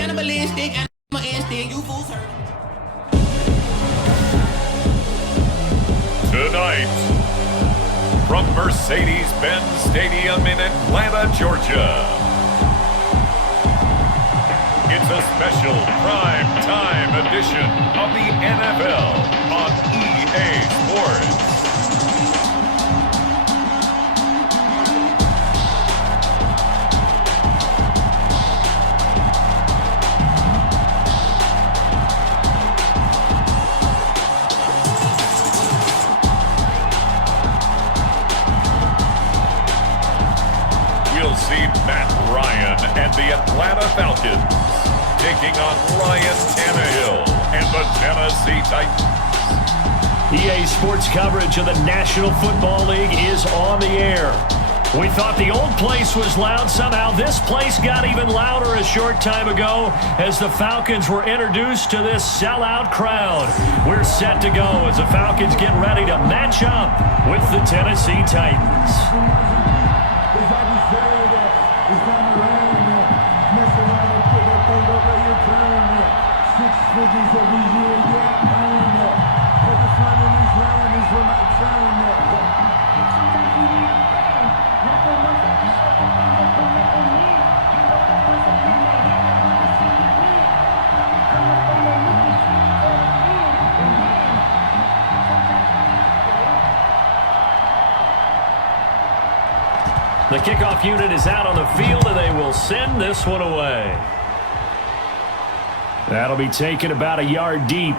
cannibalistic and my instinct. You fools heard. Tonight, from Mercedes-Benz Stadium in Atlanta, Georgia, it's a special prime time edition of the NFL on EA Sports. We'll see Matt Ryan and the Atlanta Falcons taking on Ryan Tannehill and the Tennessee Titans. EA Sports coverage of the National Football League is on the air. We thought the old place was loud. Somehow this place got even louder a short time ago as the Falcons were introduced to this sellout crowd. We're set to go as the Falcons get ready to match up with the Tennessee Titans. The kickoff unit is out on the field, and they will send this one away. That'll be taken about a yard deep.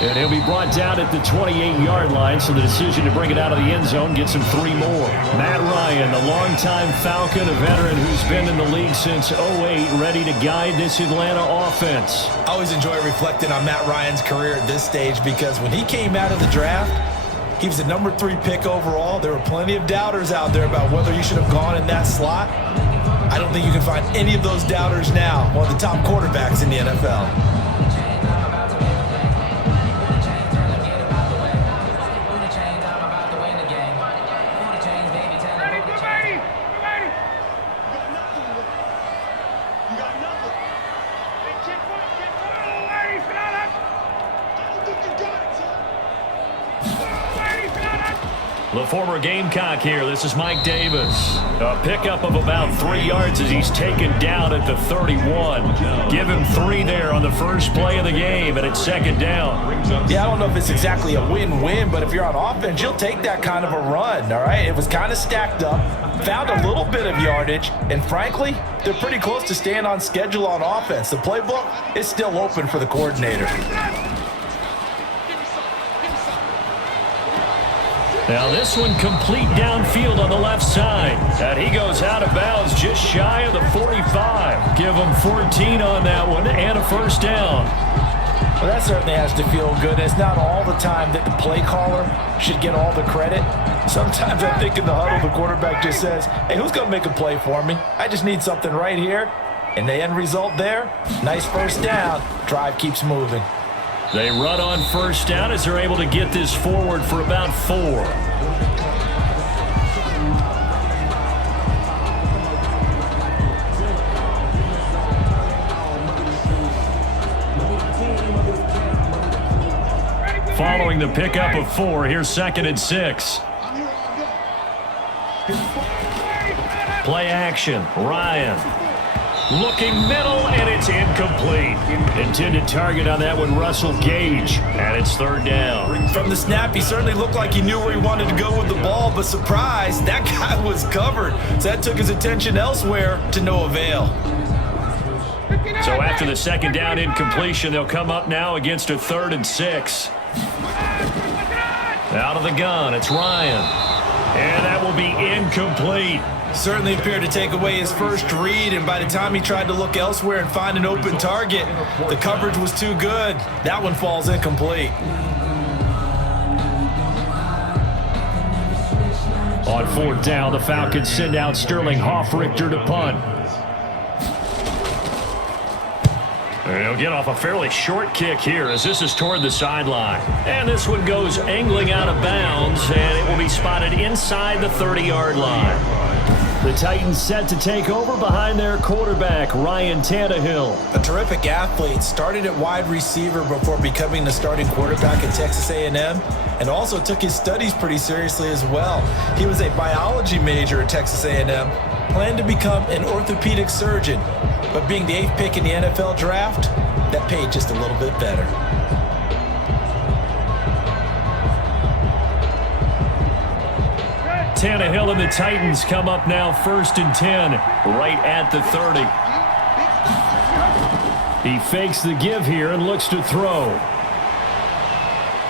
And he'll be brought down at the 28-yard line, so the decision to bring it out of the end zone gets him 3 more. Matt Ryan, the longtime Falcon, a veteran who's been in the league since '08, ready to guide this Atlanta offense. I always enjoy reflecting on Matt Ryan's career at this stage because when he came out of the draft, he was the number 3 pick overall. There were plenty of doubters out there about whether he should have gone in that slot. I don't think you can find any of those doubters now. One of the top quarterbacks in the NFL. The former Gamecock here. This is Mike Davis. A pickup of about 3 yards as he's taken down at the 31. Give him 3 there on the first play of the game, and it's second down. Yeah, I don't know if it's exactly a win-win, but if you're on offense, you'll take that kind of a run, all right? It was kind of stacked up, found a little bit of yardage, and frankly, they're pretty close to staying on schedule on offense. The playbook is still open for the coordinator. Now this one complete downfield on the left side. And he goes out of bounds just shy of the 45. Give him 14 on that one and a first down. Well, that certainly has to feel good. It's not all the time that the play caller should get all the credit. Sometimes I think in the huddle, the quarterback just says, hey, who's going to make a play for me? I just need something right here. And the end result there, nice first down. Drive keeps moving. They run on first down as they're able to get this forward for about 4. Following the pickup of 4, here's 2nd and 6. Play action, Ryan. Looking middle, and it's incomplete. Intended target on that one, Russell Gage, and it's 3rd down. From the snap, he certainly looked like he knew where he wanted to go with the ball, but surprise, that guy was covered. So that took his attention elsewhere to no avail. So after the 2nd down incompletion, they'll come up now against a 3rd and 6. Out of the gun, it's Ryan. And that will be incomplete. Certainly appeared to take away his first read, and by the time he tried to look elsewhere and find an open target, the coverage was too good. That one falls incomplete. On 4th down, the Falcons send out Sterling Hoffrichter to punt. And he'll get off a fairly short kick here as this is toward the sideline. And this one goes angling out of bounds, and it will be spotted inside the 30-yard line. The Titans set to take over behind their quarterback, Ryan Tannehill. A terrific athlete, started at wide receiver before becoming the starting quarterback at Texas A&M, and also took his studies pretty seriously as well. He was a biology major at Texas A&M, planned to become an orthopedic surgeon, but being the 8th pick in the NFL draft, that paid just a little bit better. Tannehill and the Titans come up now 1st and 10, right at the 30. He fakes the give here and looks to throw.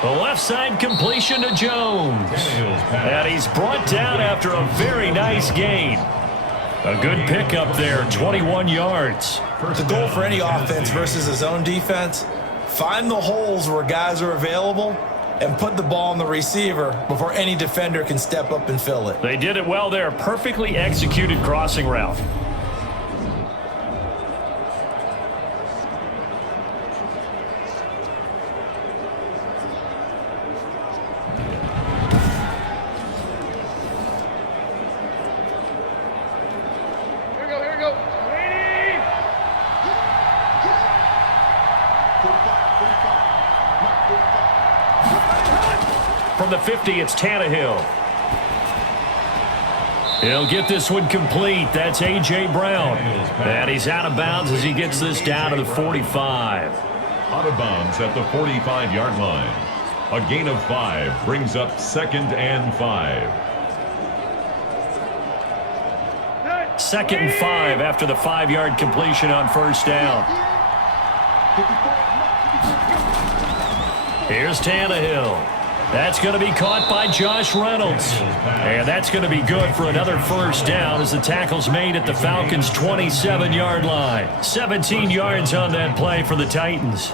The left side completion to Jones. And he's brought down after a very nice gain. A good pickup there, 21 yards. The goal for any offense versus his own defense, find the holes where guys are available and put the ball on the receiver before any defender can step up and fill it. They did it well there. Perfectly executed crossing route. Here we go. From the 50, it's Tannehill. He'll get this one complete. That's A.J. Brown. And he's out of bounds as he gets this down to the 45. Out of bounds at the 45-yard line. A gain of 5 brings up 2nd and 5. 2nd and 5 after the 5-yard completion on 1st down. Here's Tannehill. That's going to be caught by Josh Reynolds. And that's going to be good for another 1st down as the tackle's made at the Falcons' 27-yard line. 17 yards on that play for the Titans.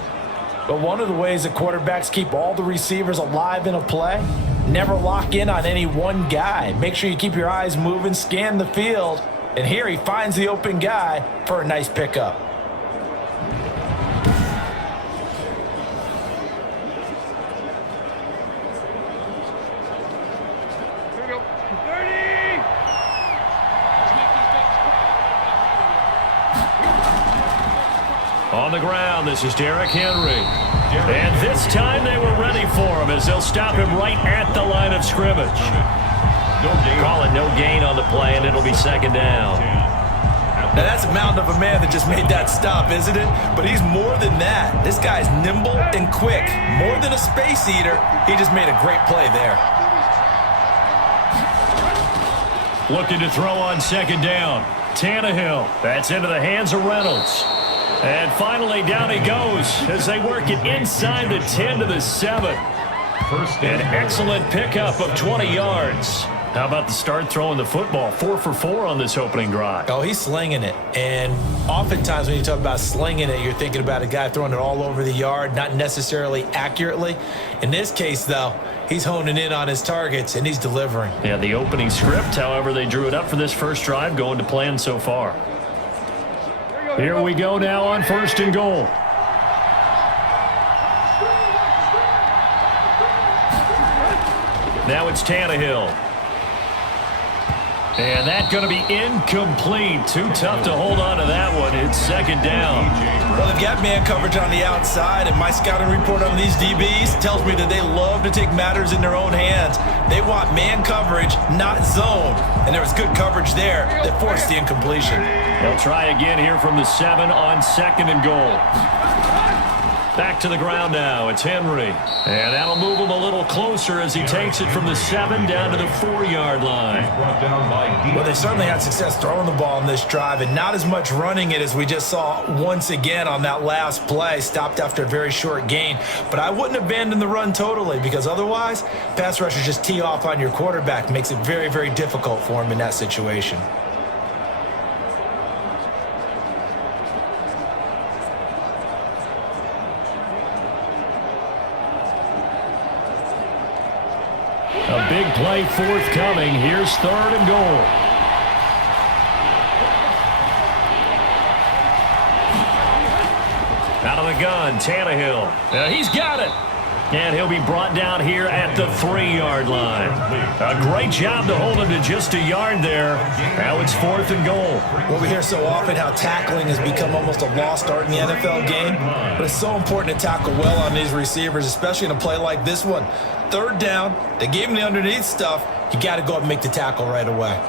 But one of the ways that quarterbacks keep all the receivers alive in a play, never lock in on any one guy. Make sure you keep your eyes moving, scan the field, and here he finds the open guy for a nice pickup. On the ground, this is Derrick Henry. And this time they were ready for him as they'll stop him right at the line of scrimmage. Call it no gain on the play, and it'll be 2nd down. Now that's a mountain of a man that just made that stop, isn't it? But he's more than that. This guy's nimble and quick. More than a space eater, he just made a great play there. Looking to throw on 2nd down. Tannehill. That's into the hands of Reynolds. And finally, down he goes as they work it inside the 10 to the 7. An excellent pickup of 20 yards. How about the start throwing the football? 4 for 4 on this opening drive. Oh, he's slinging it. And oftentimes when you talk about slinging it, you're thinking about a guy throwing it all over the yard, not necessarily accurately. In this case, though, he's honing in on his targets, and he's delivering. Yeah, the opening script, however, they drew it up for this first drive, going to plan so far. Here we go now on 1st and goal. Now it's Tannehill. And that's going to be incomplete. Too tough to hold on to that one. It's 2nd down. Well, they've got man coverage on the outside, and my scouting report on these DBs tells me that they love to take matters in their own hands. They want man coverage, not zone. And there was good coverage there that forced the incompletion. They'll try again here from the 7 on 2nd and goal. Back to the ground now. It's Henry. And that'll move him a little closer as he takes it from the 7 down to the 4-yard line. Well, they certainly had success throwing the ball in this drive and not as much running it as we just saw once again on that last play. Stopped after a very short gain. But I wouldn't abandon the run totally because otherwise, pass rushers just tee off on your quarterback. Makes it very, very difficult for him in that situation. A big play forthcoming. Here's 3rd and goal. Out of the gun, Tannehill. He's got it. And he'll be brought down here at the 3-yard line. A great job to hold him to just a yard there. Now it's 4th and goal. Well, we hear so often how tackling has become almost a lost art in the NFL game. But it's so important to tackle well on these receivers, especially in a play like this one. 3rd down, they gave him the underneath stuff. You got to go up and make the tackle right away.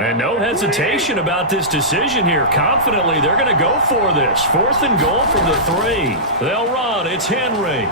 And no hesitation about this decision here. Confidently, they're going to go for this. 4th and goal from the 3. They'll run. It's Henry.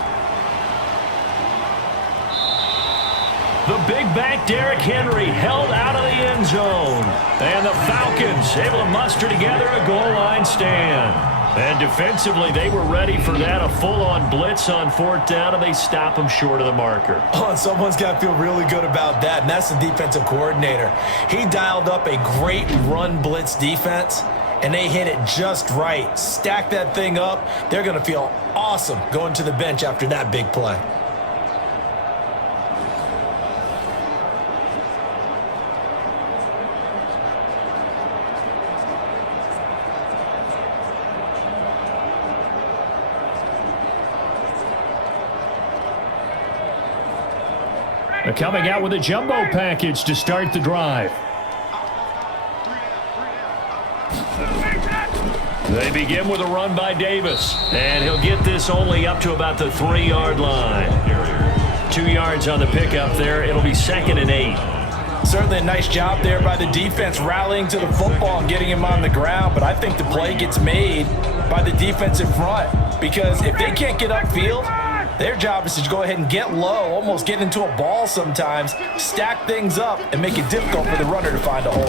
The big back Derrick Henry held out of the end zone. And the Falcons able to muster together a goal line stand. And defensively, they were ready for that. A full-on blitz on 4th down, and they stop them short of the marker. Oh, and someone's got to feel really good about that, and that's the defensive coordinator. He dialed up a great run blitz defense, and they hit it just right. Stack that thing up. They're going to feel awesome going to the bench after that big play. They're coming out with a jumbo package to start the drive. They begin with a run by Davis. And he'll get this only up to about the 3-yard line. 2 yards on the pickup there. It'll be 2nd and 8. Certainly a nice job there by the defense rallying to the football and getting him on the ground. But I think the play gets made by the defensive front. Because if they can't get upfield, their job is to go ahead and get low, almost get into a ball sometimes, stack things up, and make it difficult for the runner to find a hole.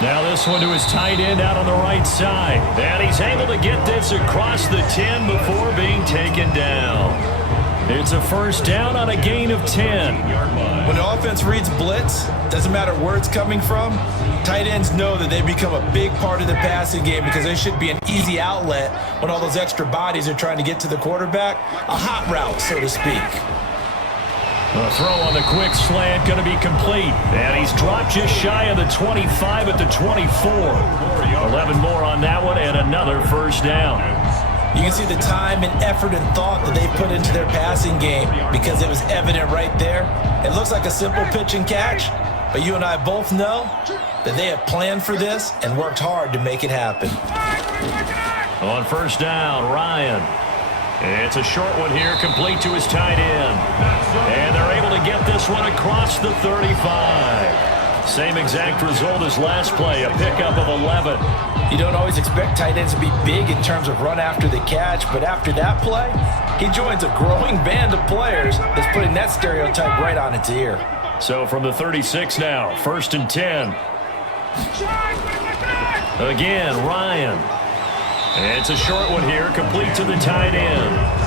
Now this one to his tight end out on the right side. And he's able to get this across the 10 before being taken down. It's a 1st down on a gain of 10. When the offense reads blitz, doesn't matter where it's coming from, tight ends know that they become a big part of the passing game because they should be an easy outlet when all those extra bodies are trying to get to the quarterback. A hot route, so to speak. A throw on the quick slant going to be complete. And he's dropped just shy of the 25 at the 24. 11 more on that one and another 1st down. You can see the time and effort and thought that they put into their passing game because it was evident right there. It looks like a simple pitch and catch, but you and I both know that they have planned for this and worked hard to make it happen. On 1st down, Ryan. It's a short one here, complete to his tight end. And they're able to get this one across the 35. Same exact result as last play, a pickup of 11. You don't always expect tight ends to be big in terms of run after the catch, but after that play, he joins a growing band of players that's putting that stereotype right on its ear. So from the 36 now, 1st and 10. Again, Ryan. And it's a short one here, complete to the tight end.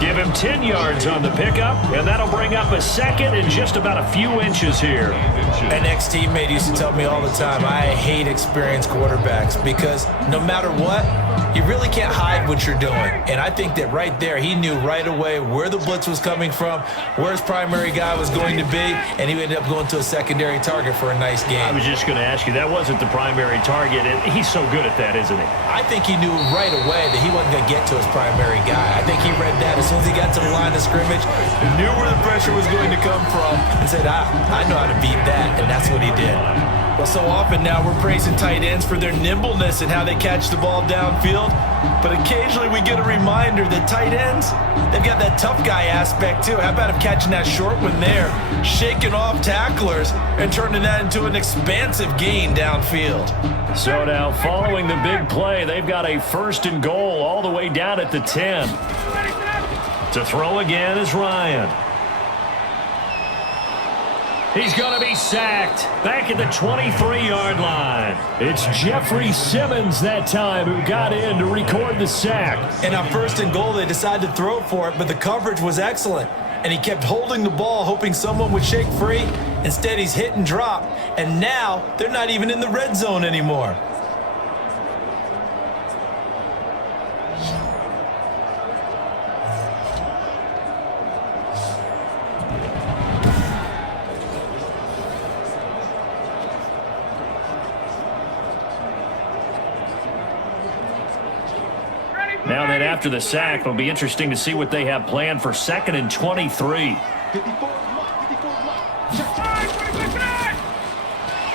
Give him 10 yards on the pickup, and that'll bring up a 2nd and just about a few inches here. An ex-teammate used to tell me all the time, I hate experienced quarterbacks because no matter what, you really can't hide what you're doing. And I think that right there, he knew right away where the blitz was coming from, where his primary guy was going to be, and he ended up going to a secondary target for a nice game. I was just going to ask you, that wasn't the primary target, and he's so good at that, isn't he? I think he knew right away that he wasn't going to get to his primary guy. I think he read that as soon as he got to the line of scrimmage, he knew where the pressure was going to come from, and said, I know how to beat that, and that's what he did. Well, so often now we're praising tight ends for their nimbleness and how they catch the ball downfield, but occasionally we get a reminder that tight ends, they've got that tough guy aspect too. How about him catching that short one there, shaking off tacklers, and turning that into an expansive gain downfield? So now following the big play, they've got a 1st and goal all the way down at the 10. To throw again is Ryan. He's going to be sacked back at the 23-yard line. It's Jeffrey Simmons that time who got in to record the sack. And on 1st and goal, they decided to throw for it, but the coverage was excellent. And he kept holding the ball, hoping someone would shake free. Instead, he's hit and dropped. And now they're not even in the red zone anymore. then after the sack, it'll be interesting to see what they have planned for 2nd and 23.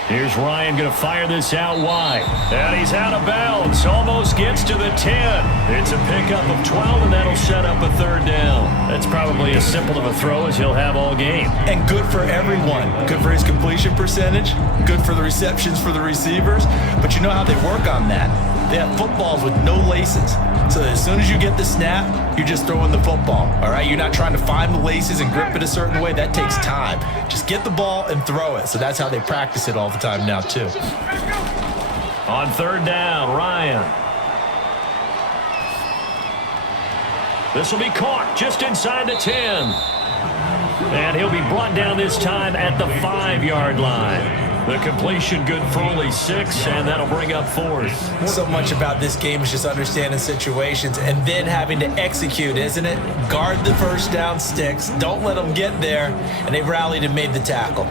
Here's Ryan going to fire this out wide. And he's out of bounds. Almost gets to the 10. It's a pickup of 12, and that'll set up a 3rd down. That's probably as simple of a throw as he'll have all game. And good for everyone. Good for his completion percentage. Good for the receptions for the receivers. But you know how they work on that? They have footballs with no laces. So as soon as you get the snap, you're just throwing the football, all right? You're not trying to find the laces and grip it a certain way. That takes time. Just get the ball and throw it. So that's how they practice it all the time now, too. On 3rd down, Ryan. This will be caught just inside the 10. And he'll be brought down this time at the 5-yard line. The completion good for only 6, and that'll bring up 4th. So much about this game is just understanding situations and then having to execute, isn't it? Guard the first down sticks. Don't let them get there. And they've rallied and made the tackle.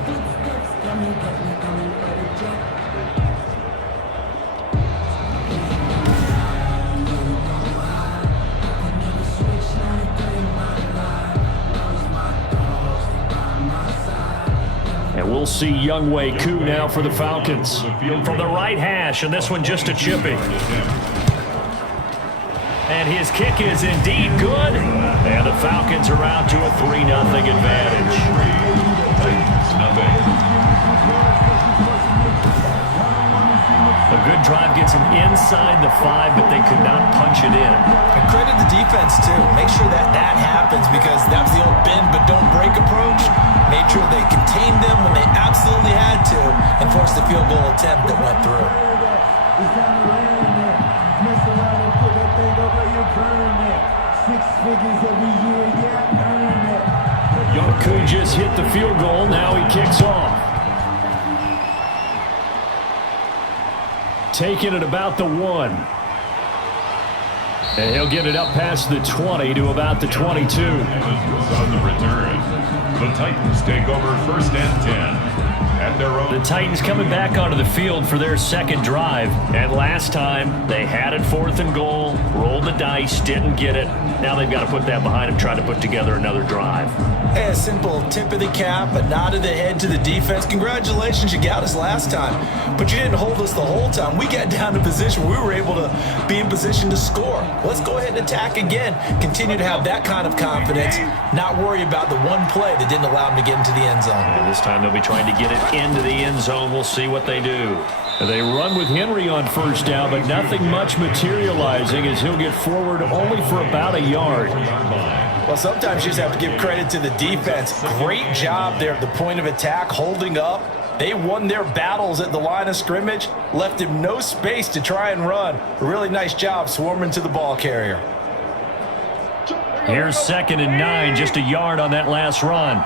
And we'll see Younghoe Koo now for the Falcons. From the right hash, and this one just a chipping. And his kick is indeed good. And the Falcons are out to a 3-0 advantage. A good drive gets them inside the 5, but they could not punch it in. And credit the defense, too. Make sure that happens, because that was the old bend but don't break approach. Made sure they contained them when they absolutely had to and forced the field goal attempt that went through. Koo just hit the field goal. Now he kicks off. Taking it about the 1. And he'll get it up past the 20 to about the 22. On the return, the Titans take over 1st and 10. At their own. The Titans coming back onto the field for their 2nd drive. And last time, they had it 4th and goal, rolled the dice, didn't get it. Now they've got to put that behind them, try to put together another drive. Hey, a simple tip of the cap, a nod of the head to the defense. Congratulations, you got us last time, but you didn't hold us the whole time. We got down to position where we were able to be in position to score. Let's go ahead and attack again. Continue to have that kind of confidence, not worry about the one play that didn't allow them to get into the end zone. And this time they'll be trying to get it into the end zone. We'll see what they do. They run with Henry on 1st down, but nothing much materializing as he'll get forward only for about a yard. Well, sometimes you just have to give credit to the defense. Great job there at the point of attack, holding up. They won their battles at the line of scrimmage, left him no space to try and run. A really nice job swarming to the ball carrier. Here's 2nd and 9, just a yard on that last run.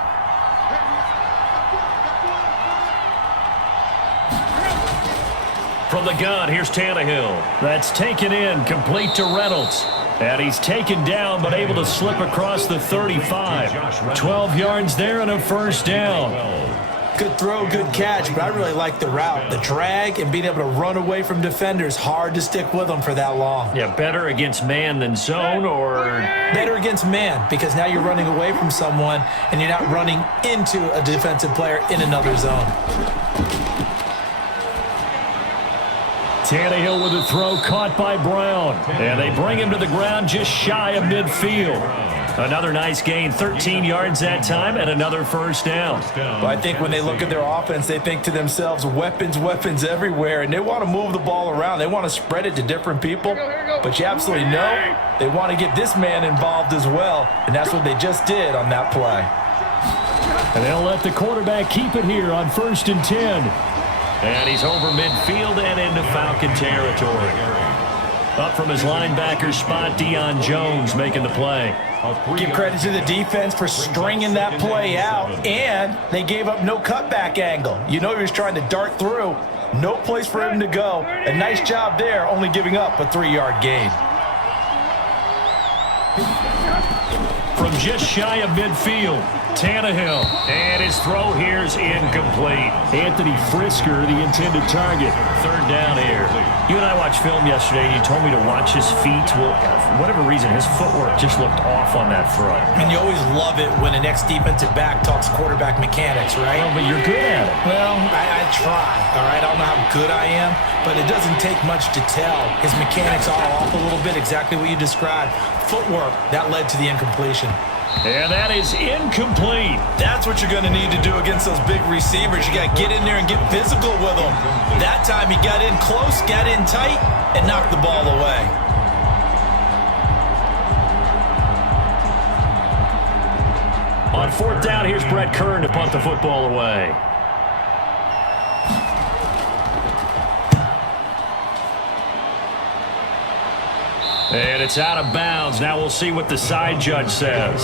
From the gun, here's Tannehill. That's taken in, complete to Reynolds. And he's taken down, but able to slip across the 35. 12 yards there and a 1st down. Good throw, good catch, but I really like the route. The drag and being able to run away from defenders, hard to stick with them for that long. Yeah, better against man than zone, or? Better against man, because now you're running away from someone and you're not running into a defensive player in another zone. Tannehill with a throw caught by Brown. And they bring him to the ground just shy of midfield. Another nice gain, 13 yards that time, and another 1st down. Well, I think when they look at their offense, they think to themselves, weapons, weapons everywhere, and they want to move the ball around. They want to spread it to different people, but you absolutely know they want to get this man involved as well, and that's what they just did on that play. And they'll let the quarterback keep it here on 1st and 10. And he's over midfield and into Falcon territory. Up from his linebacker spot, Deion Jones making the play. Give credit to the defense for stringing that play out, and they gave up no cutback angle. You know he was trying to dart through. No place for him to go. A nice job there, only giving up a 3-yard gain. from just shy of midfield. Tannehill, and his throw here's incomplete. Anthony Frisker, the intended target. Third down here. You and I watched film yesterday, and you told me to watch his feet. Well, for whatever reason, his footwork just looked off on that throw. And you always love it when an ex-defensive back talks quarterback mechanics, right? Well, but you're good at it. Well, I try, all right? I don't know how good I am, but it doesn't take much to tell. His mechanics are off a little bit, exactly what you described. Footwork, that led to the incompletion. And that is incomplete. That's what you're going to need to do against those big receivers. You got to get in there and get physical with them. That time he got in close, got in tight, and knocked the ball away. On fourth down, here's Brett Kern to punt the football away. And it's out of bounds. Now we'll see what the side judge says.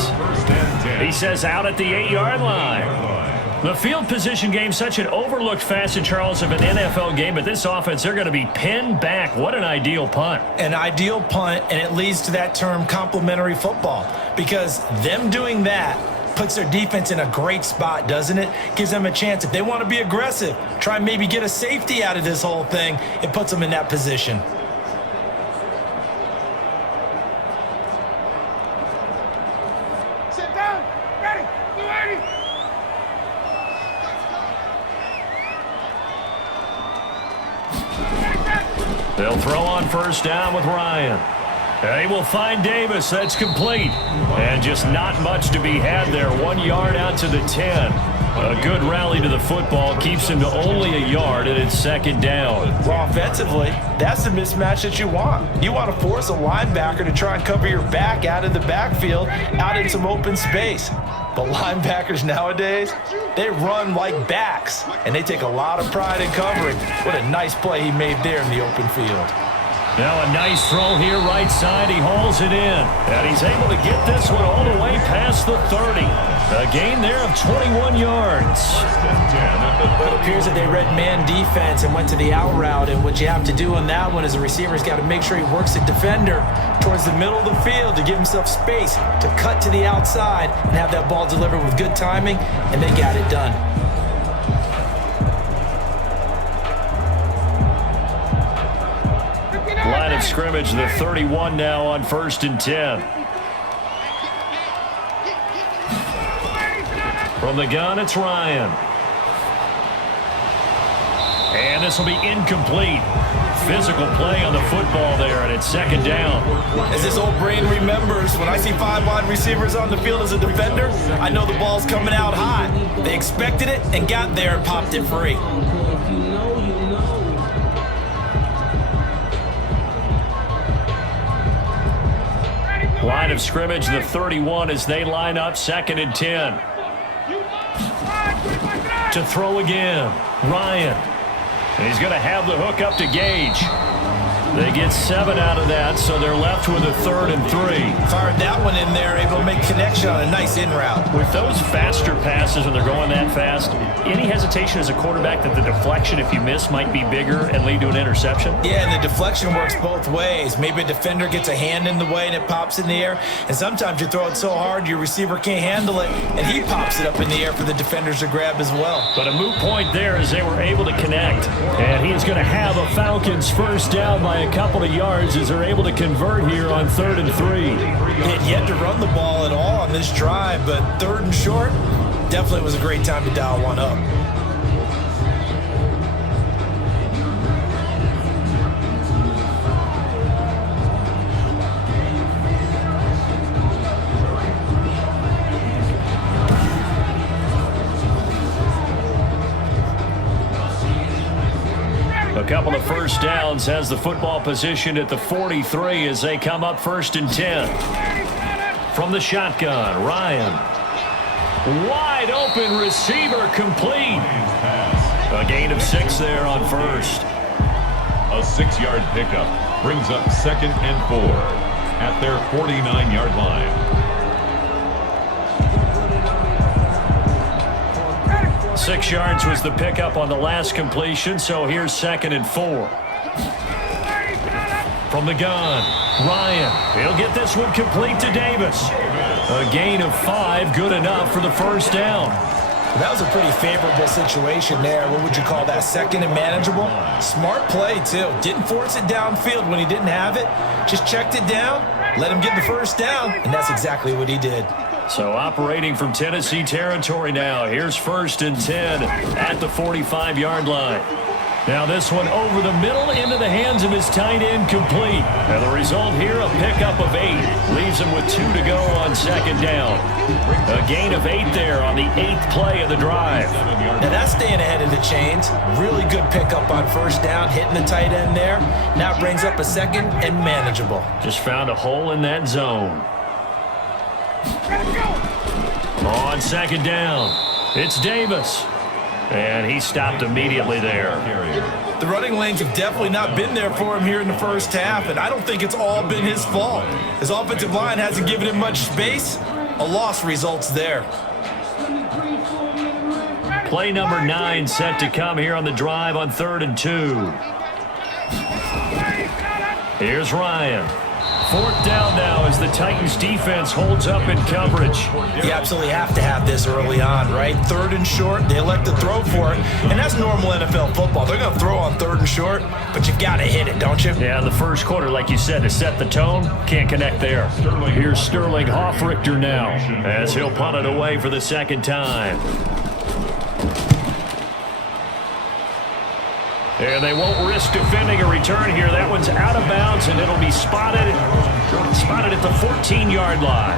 He says out at the 8-yard line. The field position game, such an overlooked facet, Charles, of an NFL game. But this offense, they're going to be pinned back. What an ideal punt. An ideal punt, and it leads to that term complementary football. Because them doing that puts their defense in a great spot, doesn't it? Gives them a chance. If they want to be aggressive, try and maybe get a safety out of this whole thing, it puts them in that position. They'll throw on first down with Ryan. They will find Davis. That's complete. And just not much to be had there. 1 yard out to the 10. A good rally to the football keeps him to only a yard, and it's second down. Well, offensively, that's the mismatch that you want. You want to force a linebacker to try and cover your back out of the backfield, out in some open space. But linebackers nowadays, they run like backs, and they take a lot of pride in covering. What a nice play he made there in the open field. Now a nice throw here right side. He hauls it in. And he's able to get this one all the way past the 30. A gain there of 21 yards. Well, it appears that they read man defense and went to the out route. And what you have to do on that one is the receiver's got to make sure he works the defender towards the middle of the field to give himself space to cut to the outside and have that ball delivered with good timing. And they got it done. Line of scrimmage, the 31 now on 1st and 10. From the gun, it's Ryan. And this will be incomplete. Physical play on the football there, and it's second down. As this old brain remembers, when I see 5 wide receivers on the field as a defender, I know the ball's coming out hot. They expected it and got there and popped it free. Line of scrimmage, the 31 as they line up, 2nd and 10. To throw again, Ryan. And he's going to have the hook up to Gage. They get 7 out of that, so they're left with a 3rd and 3. Fired that one in there, able to make connection on a nice in route. With those faster passes and they're going that fast, any hesitation as a quarterback that the deflection, if you miss, might be bigger and lead to an interception? Yeah, and the deflection works both ways. Maybe a defender gets a hand in the way and it pops in the air, and sometimes you throw it so hard your receiver can't handle it, and he pops it up in the air for the defenders to grab as well. But a moot point there as they were able to connect. And he is going to have a Falcons first down by a couple of yards as they're able to convert here on 3rd and 3. They had yet to run the ball at all on this drive, but 3rd and short definitely was a great time to dial one up. A couple of first downs has the football position at the 43 as they come up 1st and 10. From the shotgun, Ryan. Wide open receiver complete. A gain of 6 there on 1st. A 6-yard pickup brings up 2nd and 4 at their 49-yard line. 6 yards was the pickup on the last completion, so here's 2nd and 4. From the gun, Ryan. He'll get this one complete to Davis. A gain of 5, good enough for the first down. That was a pretty favorable situation there. What would you call that? Second and manageable? Smart play, too. Didn't force it downfield when he didn't have it. Just checked it down, let him get the first down, and that's exactly what he did. So operating from Tennessee territory now. Here's 1st and 10 at the 45-yard line. Now this one over the middle into the hands of his tight end, complete. And the result here, a pickup of 8. Leaves him with 2 to go on 2nd down. A gain of 8 there on the 8th play of the drive. Now that's staying ahead of the chains. Really good pickup on 1st down, hitting the tight end there. Now brings up a 2nd and manageable. Just found a hole in that zone. On 2nd down, it's Davis. And he stopped immediately there. The running lanes have definitely not been there for him here in the first half, and I don't think it's all been his fault. His offensive line hasn't given him much space. A loss results there. Play number 9 set to come here on the drive on 3rd and 2. Here's Ryan. 4th down now as the Titans defense holds up in coverage. You absolutely have to have this early on, right? 3rd and short, they elect to throw for it, and that's normal NFL football. They're going to throw on 3rd and short, but you've got to hit it, don't you? Yeah, the first quarter, like you said, to set the tone, can't connect there. Here's Sterling Hoffrichter now as he'll punt it away for the 2nd time. And they won't risk defending a return here. That one's out of bounds, and it'll be spotted at the 14-yard line.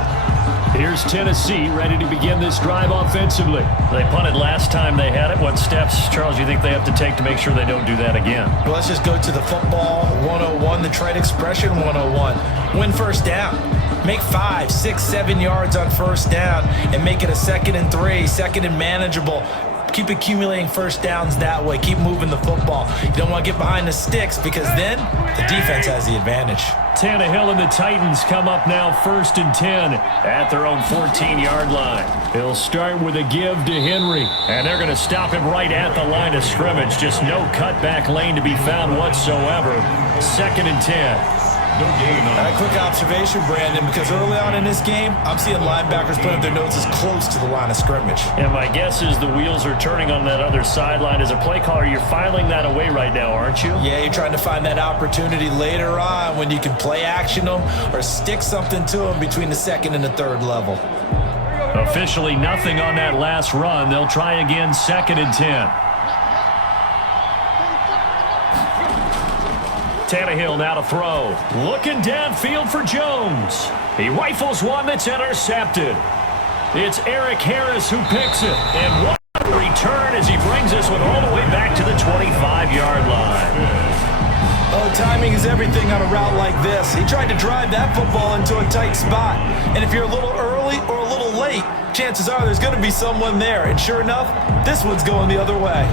Here's Tennessee ready to begin this drive offensively. They punted last time they had it. What steps, Charles, you think they have to take to make sure they don't do that again? Well, let's just go to the football 101, the trade expression 101. Win 1st down. Make 5, 6, 7 yards on 1st down and make it a 2nd and 3, 2nd and manageable. Keep accumulating 1st downs that way. Keep moving the football. You don't want to get behind the sticks because then the defense has the advantage. Tannehill and the Titans come up now 1st and 10 at their own 14-yard line. He'll start with a give to Henry, and they're going to stop him right at the line of scrimmage. Just no cutback lane to be found whatsoever. 2nd and 10. A quick observation, Brandon, because early on in this game, I'm seeing linebackers putting up their noses close to the line of scrimmage. And my guess is the wheels are turning on that other sideline. As a play caller, you're filing that away right now, aren't you? Yeah, you're trying to find that opportunity later on when you can play action them or stick something to them between the 2nd and the 3rd level. Officially nothing on that last run. They'll try again 2nd and 10. Tannehill now to throw. Looking downfield for Jones. He rifles one that's intercepted. It's Eric Harris who picks it. And what a return as he brings this one all the way back to the 25-yard line. Oh, timing is everything on a route like this. He tried to drive that football into a tight spot. And if you're a little early or a little late, chances are there's going to be someone there. And sure enough, this one's going the other way.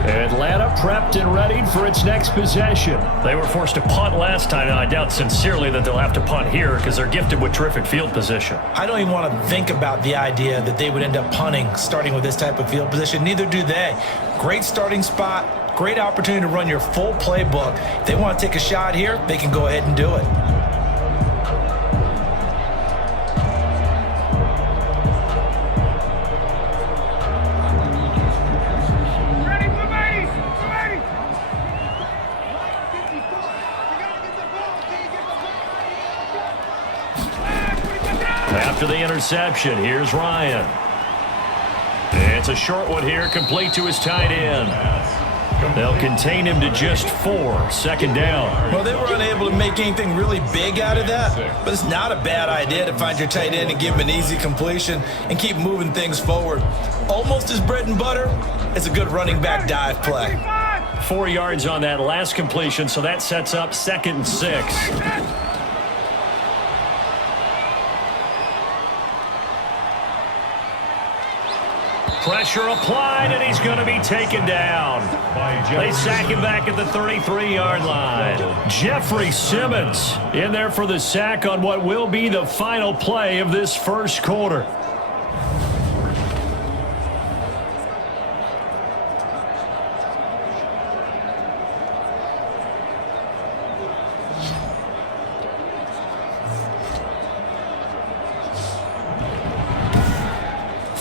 Atlanta prepped and readied for its next possession. They were forced to punt last time, and I doubt sincerely that they'll have to punt here because they're gifted with terrific field position. I don't even want to think about the idea that they would end up punting starting with this type of field position. Neither do they. Great starting spot, great opportunity to run your full playbook. If they want to take a shot here, they can go ahead and do it. After the interception, here's Ryan. It's a short one here, complete to his tight end. They'll contain him to just 4, 2nd down. Well, they were unable to make anything really big out of that, but it's not a bad idea to find your tight end and give him an easy completion and keep moving things forward. Almost his bread and butter is a good running back dive play. 4 yards on that last completion, so that sets up 2nd and 6. Pressure applied, and he's going to be taken down. They sack him back at the 33-yard line. Jeffrey Simmons in there for the sack on what will be the final play of this first quarter.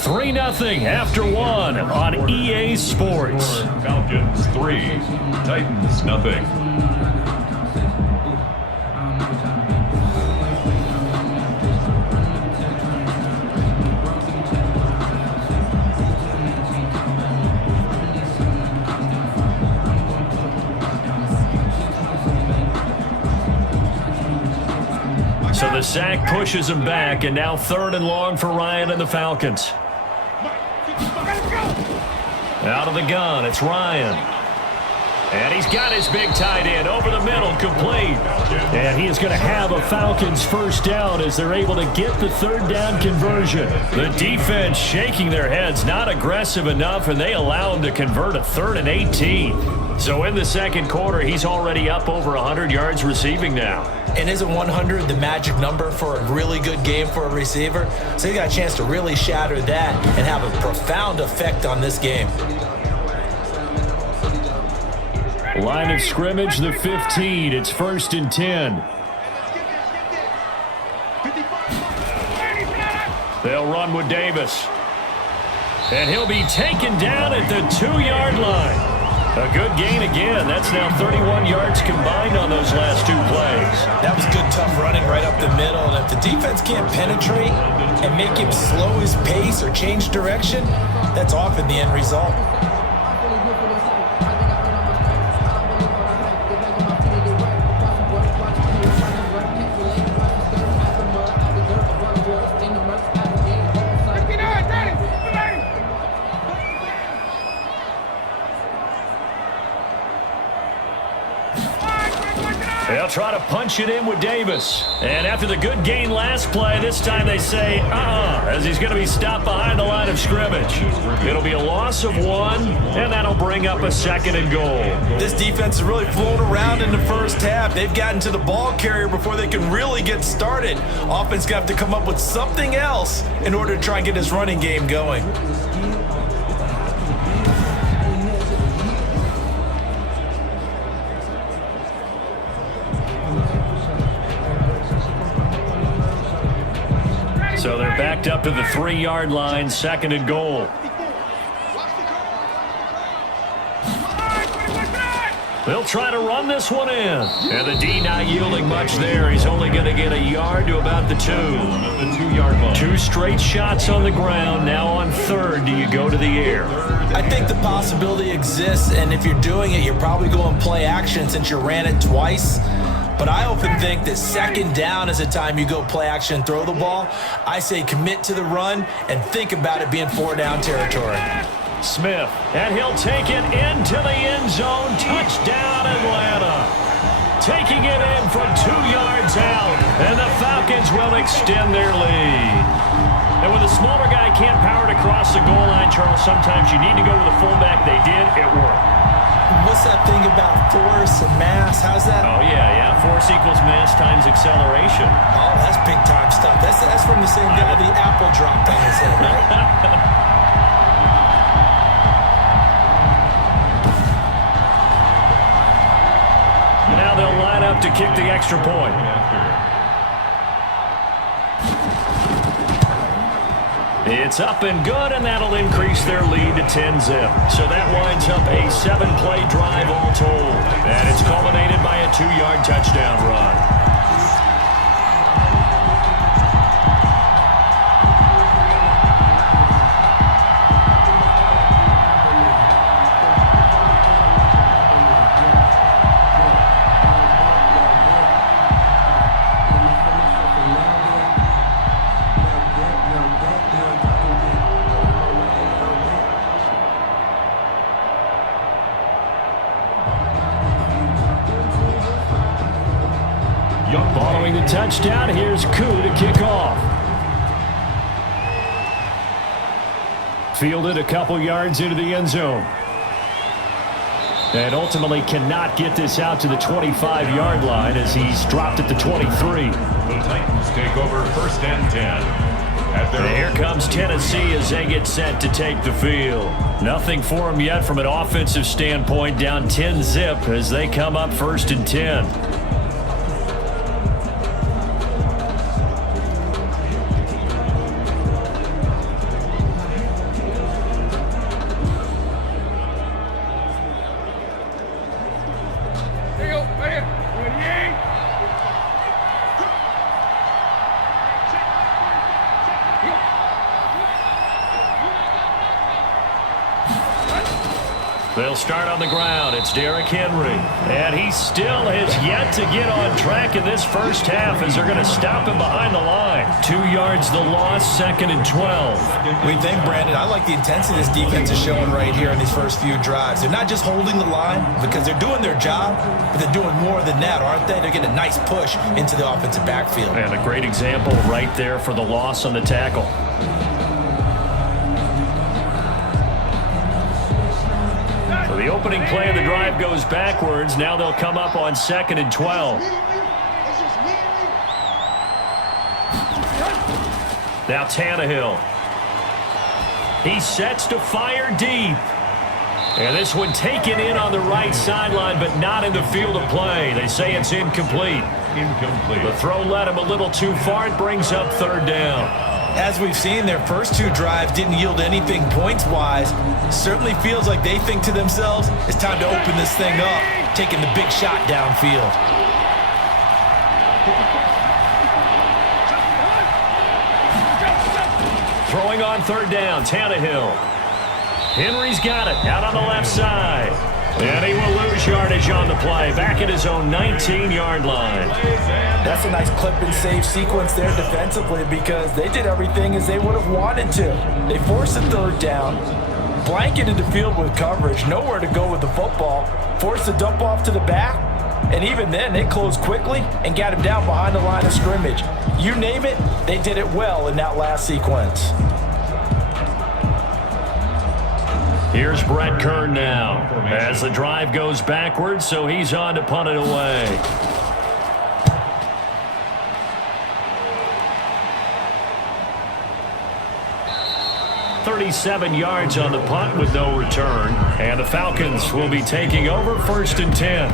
3-0 after one on EA Sports. Falcons 3, Titans nothing. So the sack pushes him back, and now 3rd and long for Ryan and the Falcons. Out of the gun, it's Ryan. And he's got his big tight end over the middle, complete. And he is going to have a Falcons first down as they're able to get the 3rd down conversion. The defense shaking their heads, not aggressive enough, and they allow him to convert a 3rd and 18. So in the second quarter, he's already up over 100 yards receiving now. And isn't 100 the magic number for a really good game for a receiver? So he got a chance to really shatter that and have a profound effect on this game. Line of scrimmage, the 15. It's 1st and 10. They'll run with Davis. And he'll be taken down at the 2-yard line. A good gain again. That's now 31 yards combined on those last 2 plays. That was good, tough running right up the middle. And if the defense can't penetrate and make him slow his pace or change direction, that's often the end result. They'll try to punch it in with Davis. And after the good gain last play, this time they say, as he's going to be stopped behind the line of scrimmage. It'll be a loss of 1, and that'll bring up a 2nd and goal. This defense is really flown around in the first half. They've gotten to the ball carrier before they can really get started. Offense got to come up with something else in order to try and get this running game going. So they're backed up to the 3-yard line, 2nd and goal. They'll try to run this one in. And the D not yielding much there. He's only going to get a yard to about the 2. The 2-yard line. 2 straight shots on the ground. Now on 3rd, do you go to the air? I think the possibility exists, and if you're doing it, you're probably going play action since you ran it twice. But I often think that 2nd down is the time you go play action and throw the ball. I say commit to the run and think about it being 4-down territory. Smith, and he'll take it into the end zone. Touchdown, Atlanta. Taking it in from 2 yards out, and the Falcons will extend their lead. And when the smaller guy can't power it across the goal line, Charles, sometimes you need to go with a fullback. They did. It worked. What's that thing about force and mass? How's that? Oh, yeah. Force equals mass times acceleration. Oh, that's big-time stuff. That's from the same guy the apple dropped on his head, right? Now they'll line up to kick the extra point. It's up and good, and that'll increase their lead to 10-zip. So that winds up a 7-play drive all told. And it's culminated by a 2-yard touchdown run. Following the touchdown, here's Koo to kick off. Fielded a couple yards into the end zone. And ultimately cannot get this out to the 25-yard line as he's dropped at the 23. The Titans take over 1st and 10. And here comes Tennessee as they get set to take the field. Nothing for them yet from an offensive standpoint, down 10-zip as they come up 1st and 10. They'll start on the ground. It's Derrick Henry. And he still has yet to get on track in this first half as they're going to stop him behind the line. 2 yards the loss, 2nd and 12. We think, Brandon, I like the intensity this defense is showing right here in these first few drives. They're not just holding the line because they're doing their job, but they're doing more than that, aren't they? They're getting a nice push into the offensive backfield. And a great example right there for the loss on the tackle. So the opening play of the drive goes backwards. Now they'll come up on 2nd and 12. Now Tannehill. He sets to fire deep. And this one taken in on the right sideline, but not in the field of play. They say it's incomplete. The throw led him a little too far. It brings up 3rd down. As we've seen, their first 2 drives didn't yield anything points-wise. Certainly feels like they think to themselves, it's time to open this thing up, taking the big shot downfield. Throwing on 3rd down, Tannehill. Henry's got it, out on the left side. And he will lose yardage on the play, back at his own 19-yard line. That's a nice clip and save sequence there defensively because they did everything as they would have wanted to. They forced a 3rd down, blanketed the field with coverage, nowhere to go with the football, forced the dump off to the back, and even then they closed quickly and got him down behind the line of scrimmage. You name it, they did it well in that last sequence. Here's Brett Kern now as the drive goes backwards, so he's on to punt it away. .37 yards on the punt with no return. And the Falcons will be taking over 1st and 10.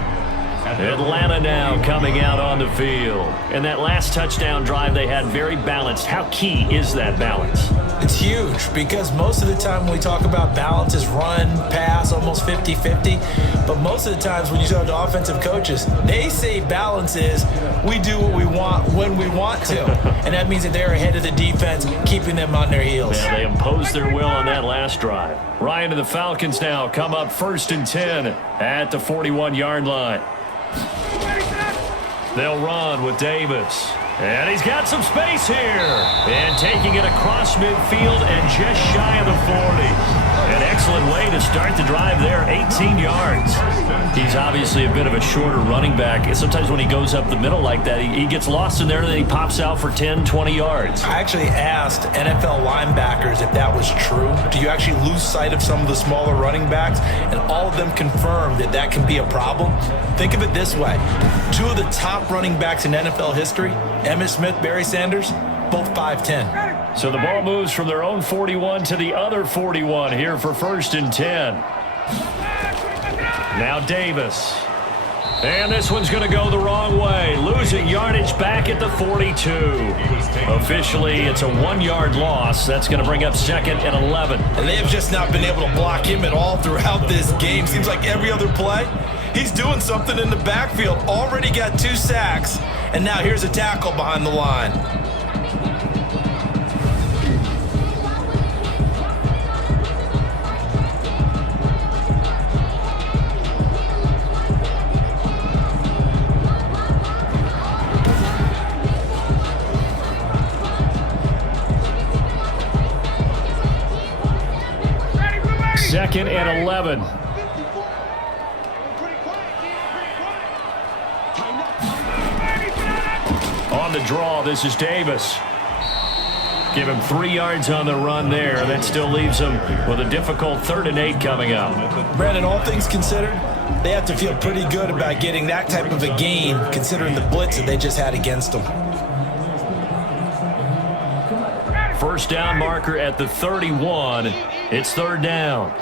Atlanta now coming out on the field. And that last touchdown drive they had very balanced. How key is that balance? It's huge because most of the time when we talk about balance is run, pass, almost 50-50. But most of the times when you talk to offensive coaches, they say balance is we do what we want when we want to. And that means that they're ahead of the defense, keeping them on their heels. Yeah, they imposed their will on that last drive. Ryan and the Falcons now come up 1st and 10 at the 41-yard line. They'll run with Davis. And he's got some space here. And taking it across midfield and just shy of the 40. An excellent way to start the drive there, 18 yards. He's obviously a bit of a shorter running back. Sometimes when he goes up the middle like that, he gets lost in there and then he pops out for 10, 20 yards. I actually asked NFL linebackers if that was true. Do you actually lose sight of some of the smaller running backs? And all of them confirmed that that can be a problem. Think of it this way. 2 of the top running backs in NFL history, Emmitt Smith, Barry Sanders, both 5'10". So the ball moves from their own 41 to the other 41 here for 1st and 10. Now Davis. And this one's going to go the wrong way. Losing yardage back at the 42. Officially, it's a 1-yard loss. That's going to bring up 2nd and 11. And they have just not been able to block him at all throughout this game. Seems like every other play, he's doing something in the backfield. Already got 2 sacks. And now here's a tackle behind the line. Second and 11. On the draw, this is Davis. Give him 3 yards on the run there. That still leaves him with a difficult 3rd and 8 coming up. Brandon, all things considered, they have to feel pretty good about getting that type of a gain considering the blitz that they just had against them. First down marker at the 31. It's 3rd down.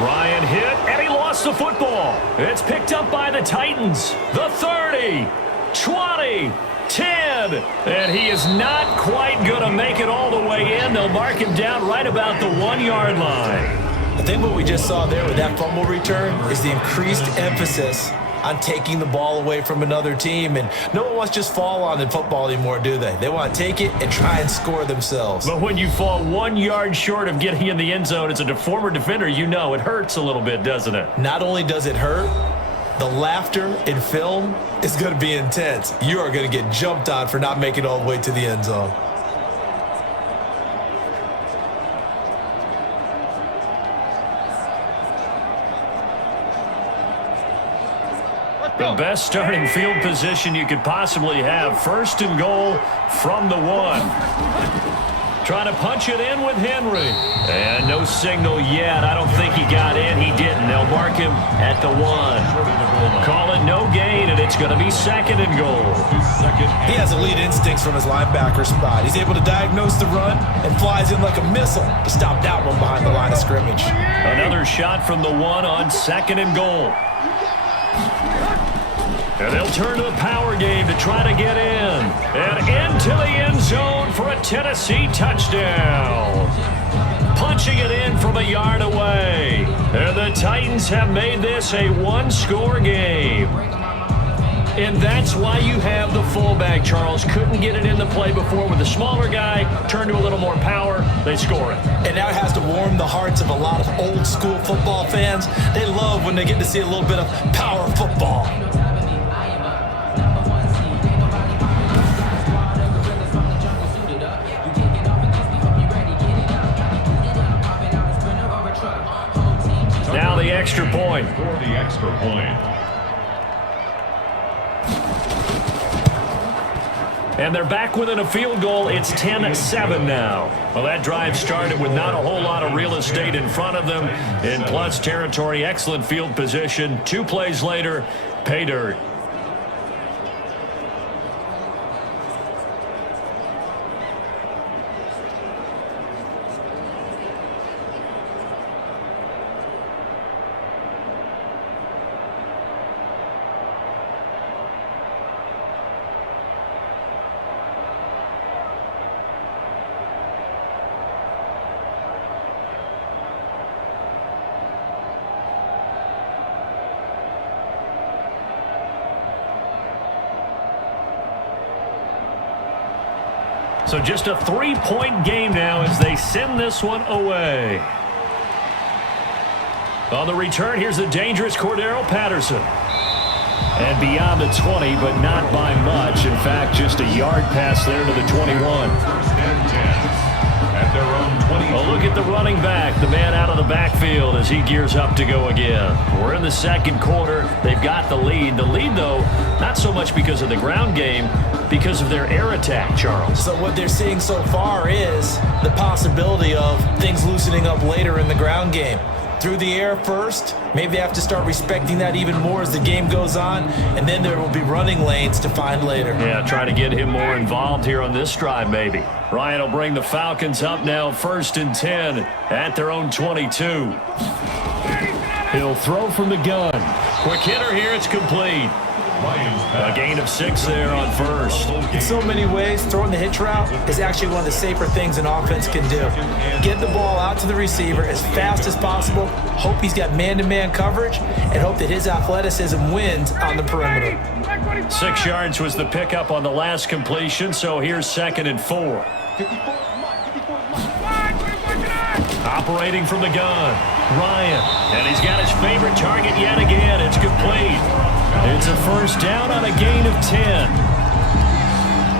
Ryan hit, and he lost the football. It's picked up by the Titans. The 30, 20, 10. And he is not quite going to make it all the way in. They'll mark him down right about the 1-yard line. I think what we just saw there with that fumble return is the increased emphasis on taking the ball away from another team. And no one wants to just fall on in football anymore, do they? They want to take it and try and score themselves. But when you fall 1 yard short of getting in the end zone as a former defender, you know it hurts a little bit, doesn't it? Not only does it hurt, the laughter in film is going to be intense. You are going to get jumped on for not making it all the way to the end zone. The best starting field position you could possibly have. 1st and goal from the 1. Trying to punch it in with Henry. And no signal yet. I don't think he got in. He didn't. They'll mark him at the 1. Call it no gain, and it's going to be 2nd and goal. He has elite instincts from his linebacker spot. He's able to diagnose the run and flies in like a missile to stop that one behind the line of scrimmage. Another shot from the 1 on 2nd and goal. And they'll turn to the power game to try to get in. And into the end zone for a Tennessee touchdown. Punching it in from a yard away. And the Titans have made this a 1-score game. And that's why you have the fullback, Charles. Couldn't get it in the play before with the smaller guy. Turn to a little more power. They score it. And now it has to warm the hearts of a lot of old-school football fans. They love when they get to see a little bit of power football. Now the extra point. For the extra point. And they're back within a field goal. It's 10-7 now. Well, that drive started with not a whole lot of real estate in front of them. In plus territory, excellent field position. 2 plays later, pay dirt. So just a 3-point game now as they send this one away. On the return, here's the dangerous Cordero Patterson. And beyond the 20, but not by much. In fact, just a yard pass there to the 21. First and 10 at their own 20. Well, look at the running back, the man out of the backfield as he gears up to go again. We're in the second quarter. They've got the lead. The lead, though, not so much because of the ground game, because of their air attack, Charles. So what they're seeing so far is the possibility of things loosening up later in the ground game. Through the air first, maybe they have to start respecting that even more as the game goes on, and then there will be running lanes to find later. Yeah, try to get him more involved here on this drive, maybe. Ryan will bring the Falcons up now, 1st and 10 at their own 22. He'll throw from the gun. Quick hitter here, it's complete. A gain of 6 there on 1st. In so many ways, throwing the hitch route is actually one of the safer things an offense can do. Get the ball out to the receiver as fast as possible, hope he's got man-to-man coverage, and hope that his athleticism wins on the perimeter. 6 yards was the pickup on the last completion, so here's 2nd and 4. Operating from the gun, Ryan, and he's got his favorite target yet again. It's complete. It's a first down on a gain of 10.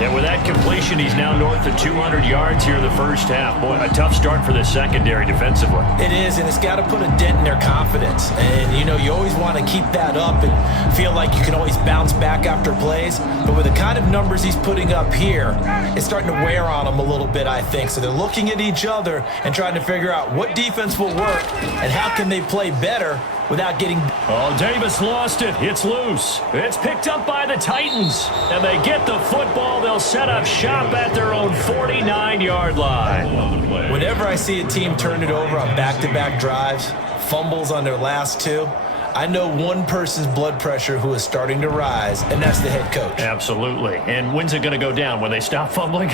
And with that completion, he's now north of 200 yards here in the first half. Boy, a tough start for the secondary defensively. It is, and it's got to put a dent in their confidence. And, you know, you always want to keep that up and feel like you can always bounce back after plays. But with the kind of numbers he's putting up here, it's starting to wear on them a little bit, I think. So they're looking at each other and trying to figure out what defense will work and how can they play better without getting... Oh, Davis lost it. It's loose. It's picked up by the Titans. And they get the football. They'll set up shop at their own 49-yard line. Whenever I see a team turn it over on back-to-back drives, fumbles on their last 2, I know one person's blood pressure who is starting to rise, and that's the head coach. Absolutely. And when's it going to go down? When they stop fumbling?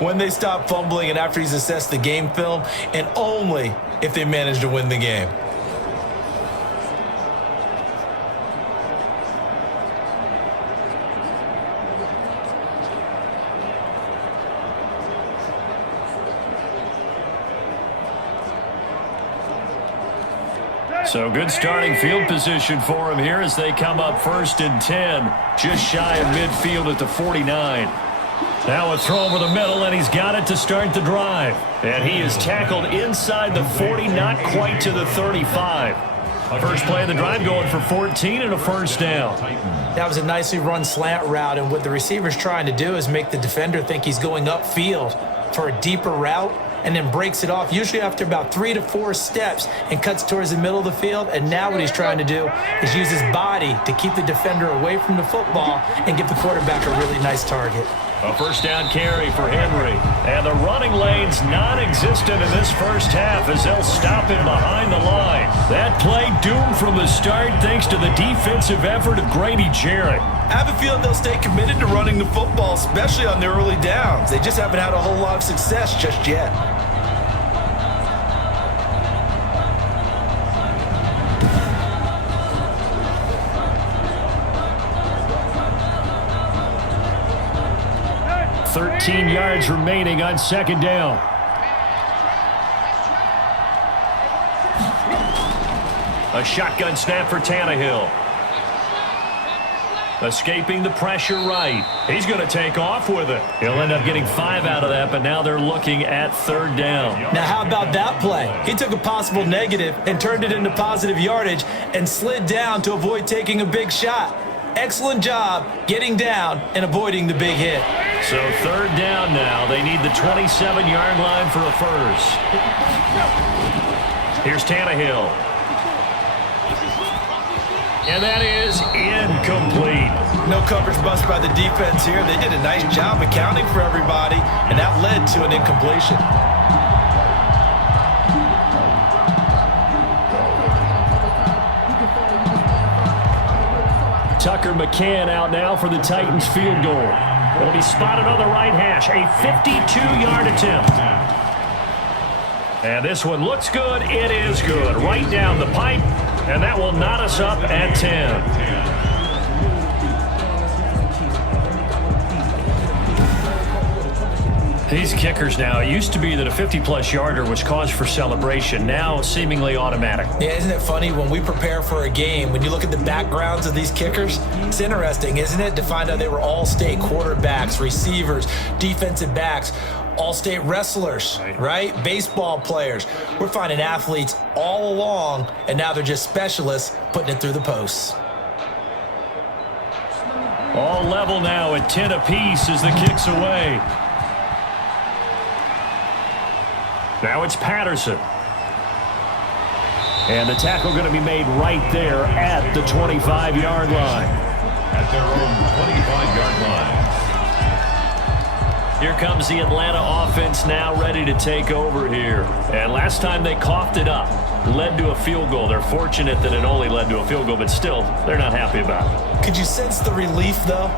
When they stop fumbling and after he's assessed the game film, and only if they manage to win the game. So good starting field position for him here as they come up 1st and 10, just shy of midfield at the 49. Now a throw over the middle, and he's got it to start the drive. And he is tackled inside the 40, not quite to the 35. First play of the drive going for 14 and a first down. That was a nicely run slant route, and what the receiver's trying to do is make the defender think he's going upfield for a deeper route, and then breaks it off, usually after about 3 to 4 steps, and cuts towards the middle of the field. And now what he's trying to do is use his body to keep the defender away from the football and give the quarterback a really nice target. A first down carry for Henry. And the running lane's non-existent in this first half as they'll stop him behind the line. That play doomed from the start thanks to the defensive effort of Grady Jarrett. I have a feeling they'll stay committed to running the football, especially on their early downs. They just haven't had a whole lot of success just yet. $13 yards remaining on second down. A shotgun snap for Tannehill. Escaping the pressure right. He's going to take off with it. He'll end up getting 5 out of that, but now they're looking at 3rd down. Now how about that play? He took a possible negative and turned it into positive yardage and slid down to avoid taking a big shot. Excellent job getting down and avoiding the big hit. So 3rd down now. They need the 27-yard line for a first. Here's Tannehill. And that is incomplete. No coverage bust by the defense here. They did a nice job accounting for everybody, and that led to an incompletion. Tucker McCann out now for the Titans field goal. It'll be spotted on the right hash. A 52-yard attempt. And this one looks good. It is good. Right down the pipe. And that will knot us up at 10. These kickers now, it used to be that a 50-plus yarder was cause for celebration. Now seemingly automatic. Yeah, isn't it funny when we prepare for a game, when you look at the backgrounds of these kickers, it's interesting, isn't it, to find out they were all-state quarterbacks, receivers, defensive backs, all-state wrestlers, right? Baseball players. We're finding athletes all along, and now they're just specialists putting it through the posts. All level now at 10 apiece as the kick's away. Now it's Patterson. And the tackle going to be made right there at the 25-yard line. At their own 25-yard line. Here comes the Atlanta offense now ready to take over here. And last time they coughed it up, led to a field goal. They're fortunate that it only led to a field goal, but still, they're not happy about it. Could you sense the relief, though,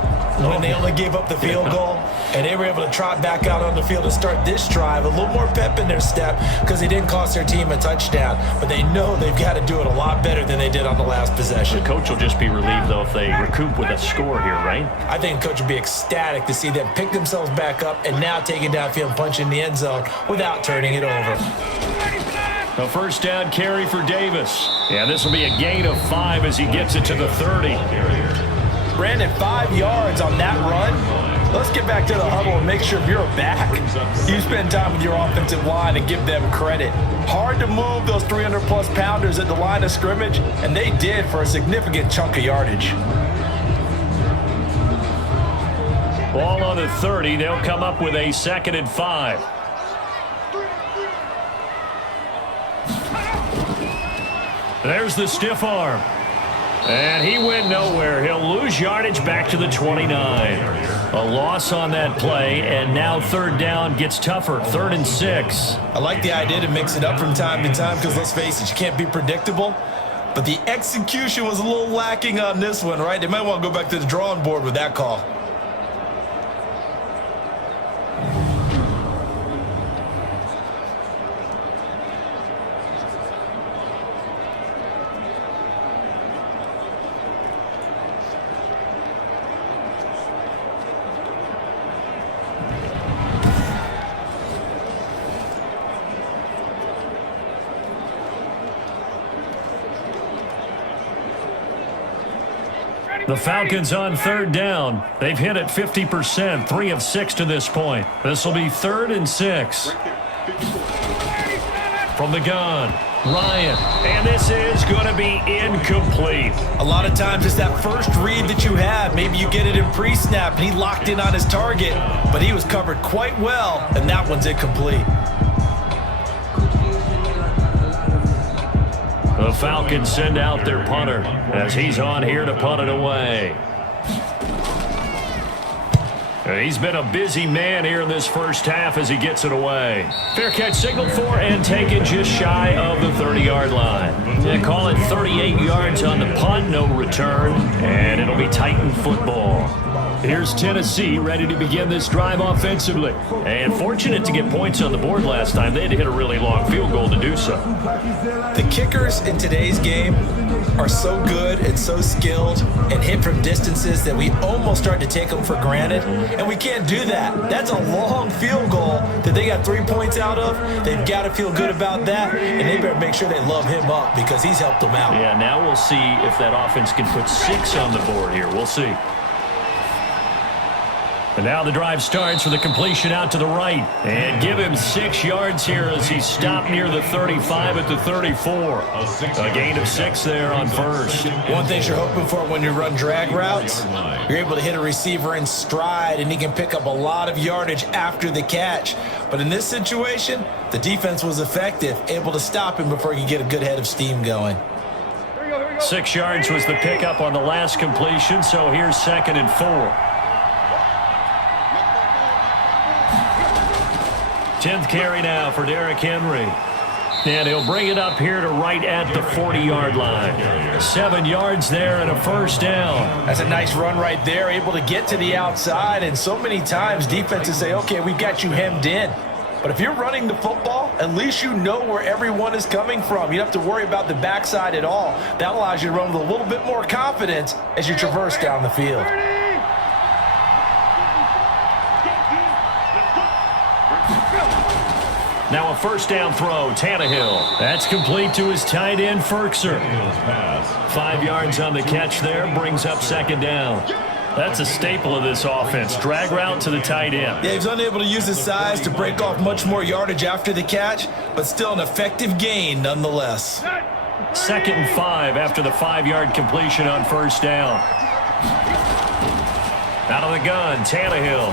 when they only gave up the field goal and they were able to trot back out on the field and start this drive? A little more pep in their step because they didn't cost their team a touchdown, but they know they've got to do it a lot better than they did on the last possession. The coach will just be relieved, though, if they recoup with a score here, right? I think the coach would be ecstatic to see them pick themselves back up and now take it downfield and punch in the end zone without turning it over. A first down carry for Davis. Yeah, this will be a gain of 5 as he gets it to the 30. Brandon, 5 yards on that run. Let's get back to the huddle and make sure if you're a back, you spend time with your offensive line and give them credit. Hard to move those 300-plus pounders at the line of scrimmage, and they did for a significant chunk of yardage. Ball on the 30. They'll come up with a 2nd and 5. There's the stiff arm. And he went nowhere. He'll lose yardage back to the 29. A loss on that play, and now 3rd down gets tougher. 3rd and 6. I like the idea to mix it up from time to time because, let's face it, you can't be predictable. But the execution was a little lacking on this one, right? They might want to go back to the drawing board with that call. The Falcons on third down. They've hit it 50%, 3 of 6 to this point. This will be 3rd and 6. From the gun, Ryan. And this is going to be incomplete. A lot of times it's that first read that you have. Maybe you get it in pre-snap and he locked in on his target, but he was covered quite well, and that one's incomplete. The Falcons send out their punter as he's on here to punt it away. He's been a busy man here in this first half as he gets it away. Fair catch signaled for and taken just shy of the 30-yard line. They call it 38 yards on the punt, no return, and it'll be Titan football. Here's Tennessee ready to begin this drive offensively. And fortunate to get points on the board last time. They had to hit a really long field goal to do so. The kickers in today's game are so good and so skilled and hit from distances that we almost start to take them for granted. And we can't do that. That's a long field goal that they got 3 points out of. They've got to feel good about that. And they better make sure they love him up because he's helped them out. Yeah, now we'll see if that offense can put 6 on the board here. We'll see. And now the drive starts with a completion out to the right. And give him 6 yards here as he stopped near the 35 at the 34. A gain of 6 there on first. One thing you're hoping for when you run drag routes, you're able to hit a receiver in stride and he can pick up a lot of yardage after the catch. But in this situation, the defense was effective, able to stop him before he could get a good head of steam going. 6 yards was the pickup on the last completion, so here's 2nd and 4. 10th carry now for Derrick Henry. And he'll bring it up here to right at the 40-yard line. 7 yards there and a first down. That's a nice run right there, able to get to the outside. And so many times defenses say, okay, we got you hemmed in. But if you're running the football, at least you know where everyone is coming from. You don't have to worry about the backside at all. That allows you to run with a little bit more confidence as you traverse down the field. Now a first down throw, Tannehill. That's complete to his tight end, Ferkser. 5 yards on the catch there, brings up 2nd down. That's a staple of this offense, drag route to the tight end. Yeah, he's unable to use his size to break off much more yardage after the catch, but still an effective gain nonetheless. 2nd and 5 after the 5-yard completion on first down. Out of the gun, Tannehill.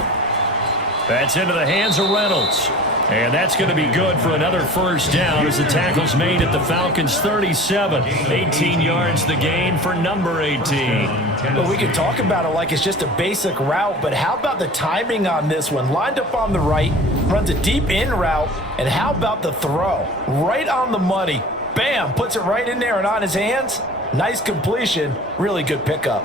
That's into the hands of Reynolds. And that's going to be good for another first down as the tackle's made at the Falcons' 37. 18 yards the gain for number 18. Well, we can talk about it like it's just a basic route, but how about the timing on this one? Lined up on the right, runs a deep in route, and how about the throw? Right on the money. Bam, puts it right in there and on his hands. Nice completion, really good pickup.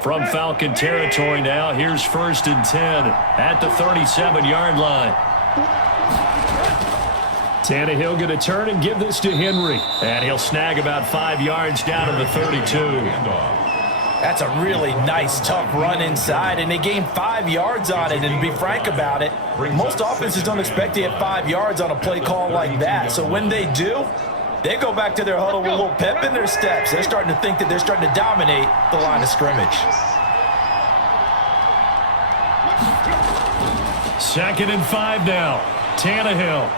From Falcon territory now, here's 1st and 10 at the 37-yard line. Tannehill going to turn and give this to Henry. And he'll snag about 5 yards down to the 32. That's a really nice, tough run inside, and they gained 5 yards on it. And to be frank about it, most offenses don't expect to get 5 yards on a play call like that. So when they do, they go back to their huddle with a little pep in their steps. They're starting to think that they're starting to dominate the line of scrimmage. 2nd and 5 now. Tannehill.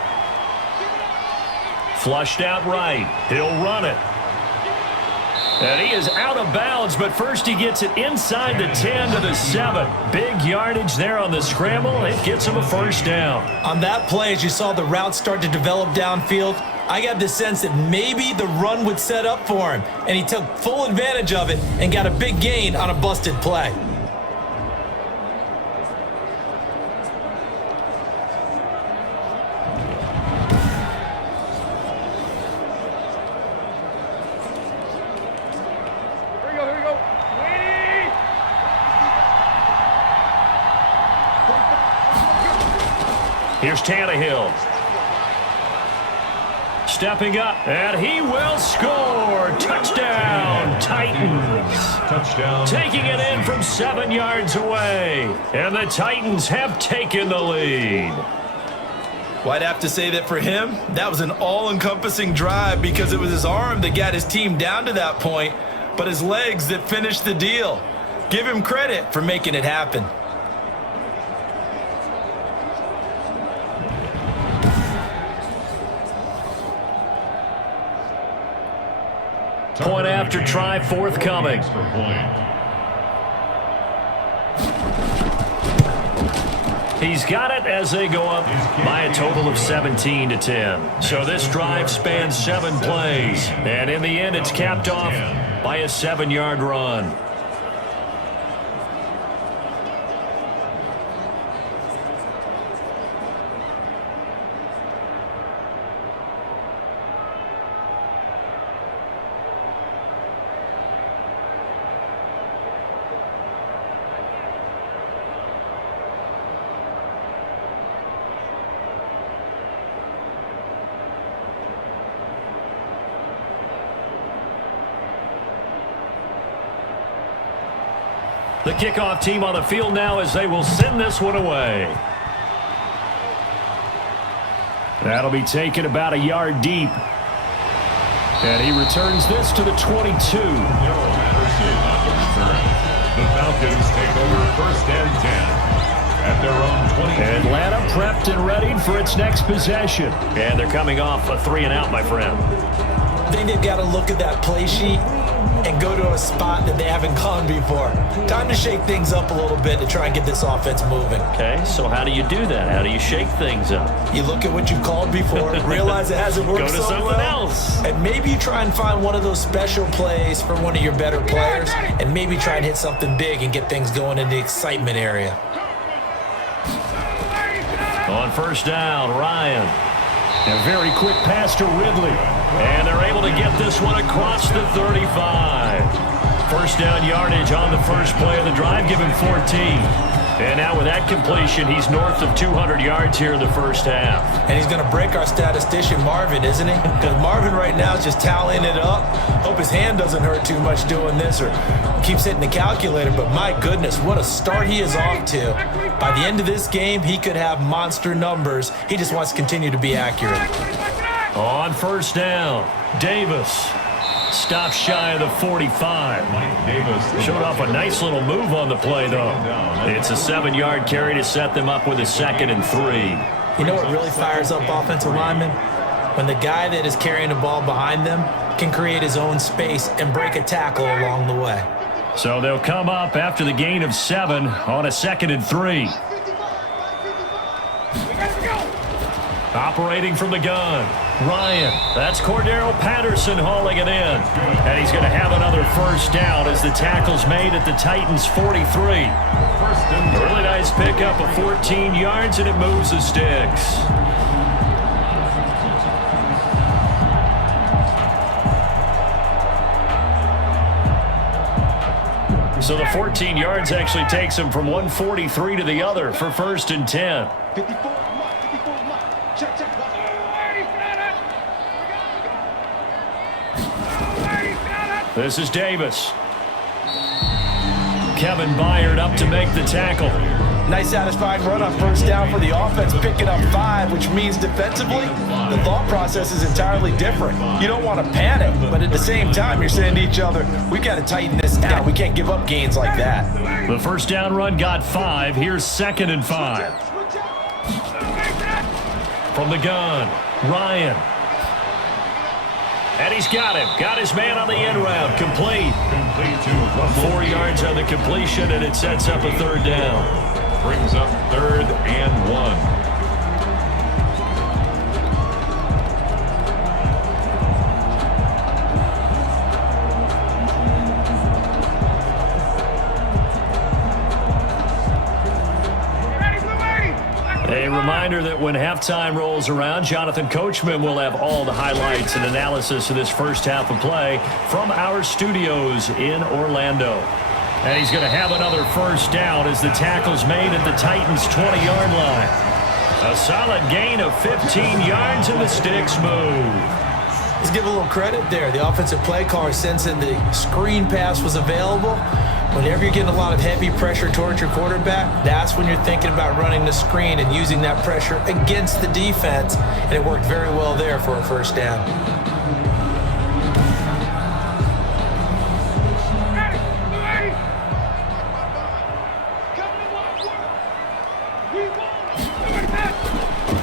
Flushed out right. He'll run it. And he is out of bounds, but first he gets it inside the 10 to the 7. Big yardage there on the scramble. It gets him a first down. On that play, as you saw the route start to develop downfield, I got the sense that maybe the run would set up for him, and he took full advantage of it and got a big gain on a busted play. Here we go. Wait! Here's Tannehill. Stepping up, and he will score. Touchdown, Titans. Touchdown. Taking it in from 7 yards away. And the Titans have taken the lead. Well, I'd have to say that for him, that was an all-encompassing drive because it was his arm that got his team down to that point, but his legs that finished the deal. Give him credit for making it happen. Point after try forthcoming. He's got it as they go up by a total of 17-10. So this drive spans 7 plays. And in the end, it's capped off by a 7-yard run. The kickoff team on the field now as they will send this one away. That'll be taken about a yard deep. And he returns this to the 22. The Falcons take over 1st and 10 at their own 20. Atlanta prepped and ready for its next possession. And they're coming off a 3-and-out, my friend. I think they've got to look at that play sheet and go to a spot that they haven't gone before. Time to shake things up a little bit to try and get this offense moving. Okay, so how do you do that? How do you shake things up? You look at what you've called before, realize it hasn't worked Go to so something well, else. and maybe you try and find one of those special plays for one of your better players, and maybe try and hit something big and get things going in the excitement area. On 1st down, Ryan. A very quick pass to Ridley. And they're able to get this one across the 35. 1st down yardage on the first play of the drive, give him 14. And now with that completion, he's north of 200 yards here in the first half. And he's going to break our statistician, Marvin, isn't he? Because Marvin right now is just tallying it up. Hope his hand doesn't hurt too much doing this or keeps hitting the calculator. But my goodness, what a start he is off to. By the end of this game, he could have monster numbers. He just wants to continue to be accurate. On 1st down, Davis stops shy of the 45. Showed off a nice little move on the play, though. It's a 7-yard carry to set them up with a 2nd and 3. You know what really fires up offensive linemen? When the guy that is carrying the ball behind them can create his own space and break a tackle along the way. So they'll come up after the gain of 7 on a 2nd and 3. Operating from the gun, Ryan. That's Cordero Patterson hauling it in. And he's going to have another 1st down as the tackle's made at the Titans' 43. A really nice pickup of 14 yards, and it moves the sticks. So the 14 yards actually takes him from 143 to the other for 1st and 10. 54. This is Davis. Kevin Byard up to make the tackle. Nice satisfying run on 1st down for the offense, picking up 5, which means defensively, the thought process is entirely different. You don't want to panic, but at the same time, you're saying to each other, we got to tighten this down. We can't give up gains like that. The 1st down run got 5. Here's 2nd and 5. From the gun, Ryan. And he's got him. Got his man on the end route. Complete. 4 yards on the completion, and it sets up a 3rd down. Brings up 3rd and 1. A reminder that when halftime rolls around, Jonathan Coachman will have all the highlights and analysis of this first half of play from our studios in Orlando. And he's going to have another 1st down as the tackle's made at the Titans' 20-yard line. A solid gain of 15 yards and the sticks move. Let's give a little credit there. The offensive play caller, sensing the screen pass was available, Whenever you're getting a lot of heavy pressure towards your quarterback, that's when you're thinking about running the screen and using that pressure against the defense, and it worked very well there for a first down.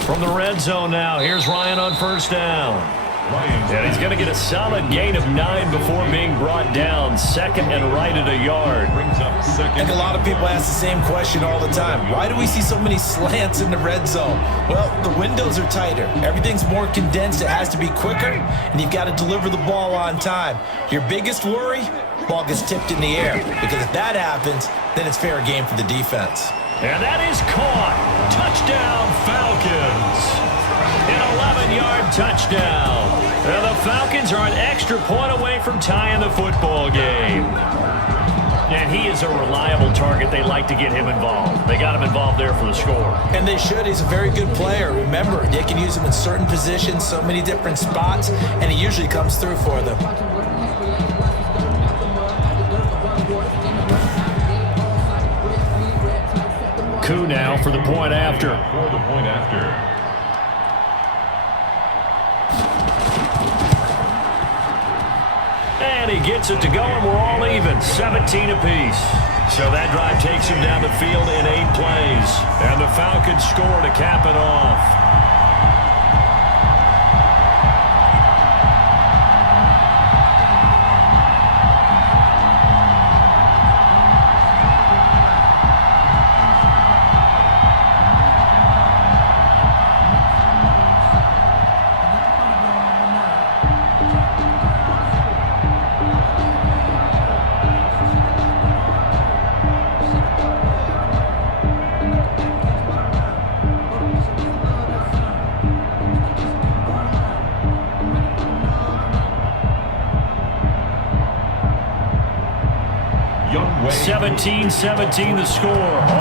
From the red zone now, here's Ryan on first down. And he's going to get a solid gain of 9 before being brought down. Second and right at a yard. I think a lot of people ask the same question all the time. Why do we see so many slants in the red zone? Well, the windows are tighter. Everything's more condensed. It has to be quicker, and you've got to deliver the ball on time. Your biggest worry? Ball gets tipped in the air, because if that happens, then it's fair game for the defense. And that is caught. Touchdown, Falcons. An 11-yard touchdown. And the Falcons are an extra point away from tying the football game. And he is a reliable target. They like to get him involved. They got him involved there for the score. And they should. He's a very good player. Remember, they can use him in certain positions, so many different spots, and he usually comes through for them. Coup now for the point after. And he gets it to go, and we're all even, 17 apiece. So that drive takes him down the field in 8 plays. And the Falcons score to cap it off. Young Wei. 17-17 the score.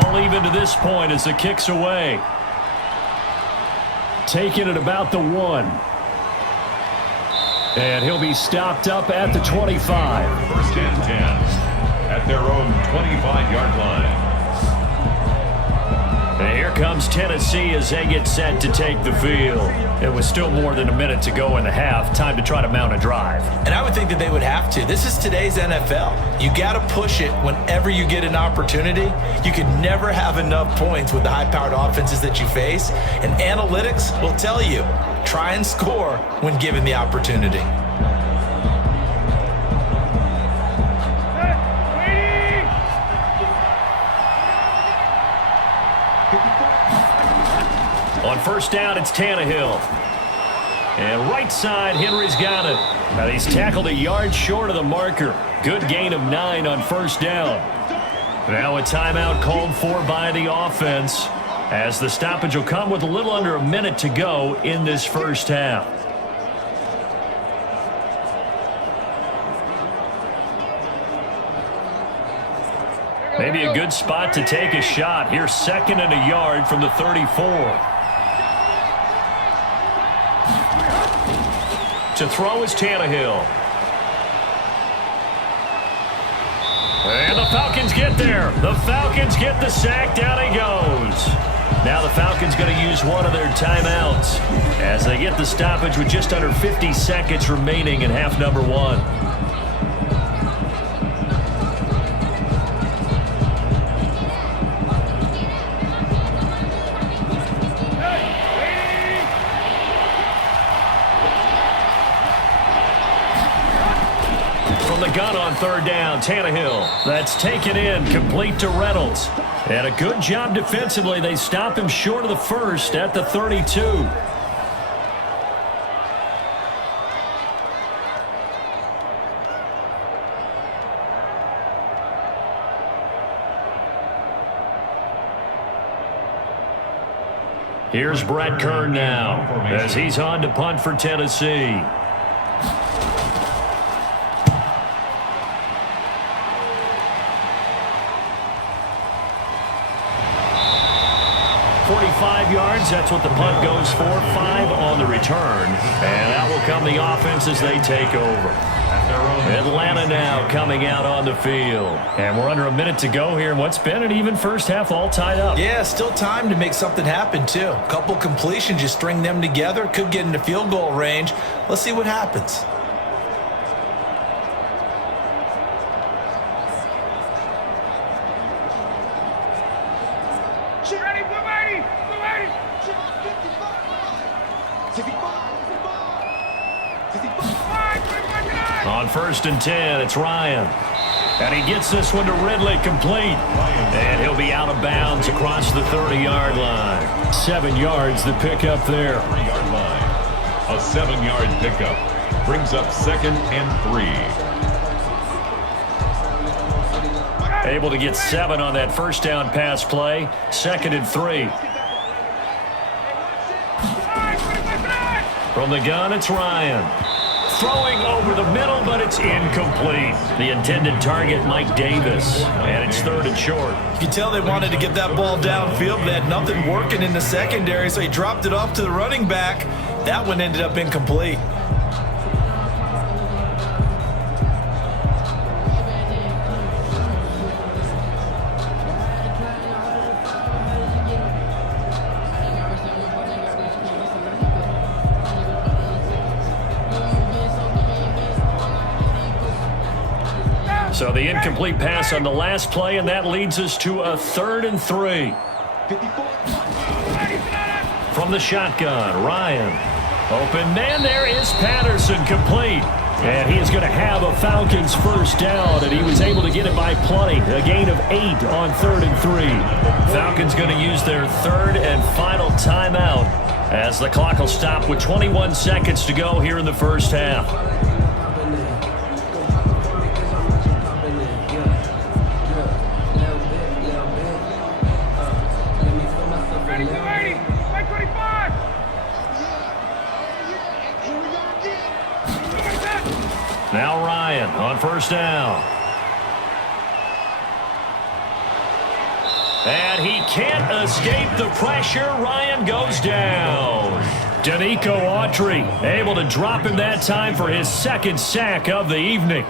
All even to this point as the kick's away. Taking it about the 1. And he'll be stopped up at the 25. First and 10 at their own 25-yard line. And here comes Tennessee as they get set to take the field. It was still more than a minute to go in the half. Time to try to mount a drive. And I would think that they would have to. This is today's NFL. You got to push it whenever you get an opportunity. You can never have enough points with the high-powered offenses that you face. And analytics will tell you, try and score when given the opportunity. On first down, it's Tannehill. And right side, Henry's got it. Now he's tackled a yard short of the marker. Good gain of 9 on first down. Now a timeout called for by the offense, as the stoppage will come with a little under a minute to go in this first half. Maybe a good spot to take a shot. Here's second and a yard from the 34. To throw is Tannehill. And the Falcons get there. The Falcons get the sack. Down he goes. Now the Falcons going to use one of their timeouts as they get the stoppage with just under 50 seconds remaining in half number 1. Gun on third down, Tannehill. That's taken in, complete to Reynolds. And a good job defensively. They stop him short of the first at the 32. Here's Brett Kern now as he's on to punt for Tennessee. 45 yards, that's what the punt goes for. 5 on the return. And that will come the offense as they take over. Atlanta Ryan now coming out on the field. And we're under a minute to go here in what's been an even first half, all tied up. Yeah, still time to make something happen, too. A couple completions, you string them together, could get into field goal range. Let's see what happens. On 1st and 10, it's Ryan. And he gets this one to Ridley complete. And he'll be out of bounds across the 30-yard line. 7 yards the pickup there. 3-yard line. A 7-yard pickup brings up 2nd and 3. Able to get 7 on that first down pass play. 2nd and 3. From the gun, it's Ryan. Throwing over the middle, but it's incomplete. The intended target, Mike Davis. And it's 3rd and short. You can tell they wanted to get that ball downfield. They had nothing working in the secondary, so he dropped it off to the running back. That one ended up incomplete. So the incomplete pass on the last play, and that leads us to a 3rd and 3. From the shotgun, Ryan. Open man, there is Patterson, complete. And he is going to have a Falcons first down, and he was able to get it by plenty. A gain of 8 on 3rd and 3. Falcons going to use their 3rd and final timeout as the clock will stop with 21 seconds to go here in the first half. Now Ryan on first down. And he can't escape the pressure. Ryan goes down. Danico Autry able to drop him that time for his 2nd sack of the evening.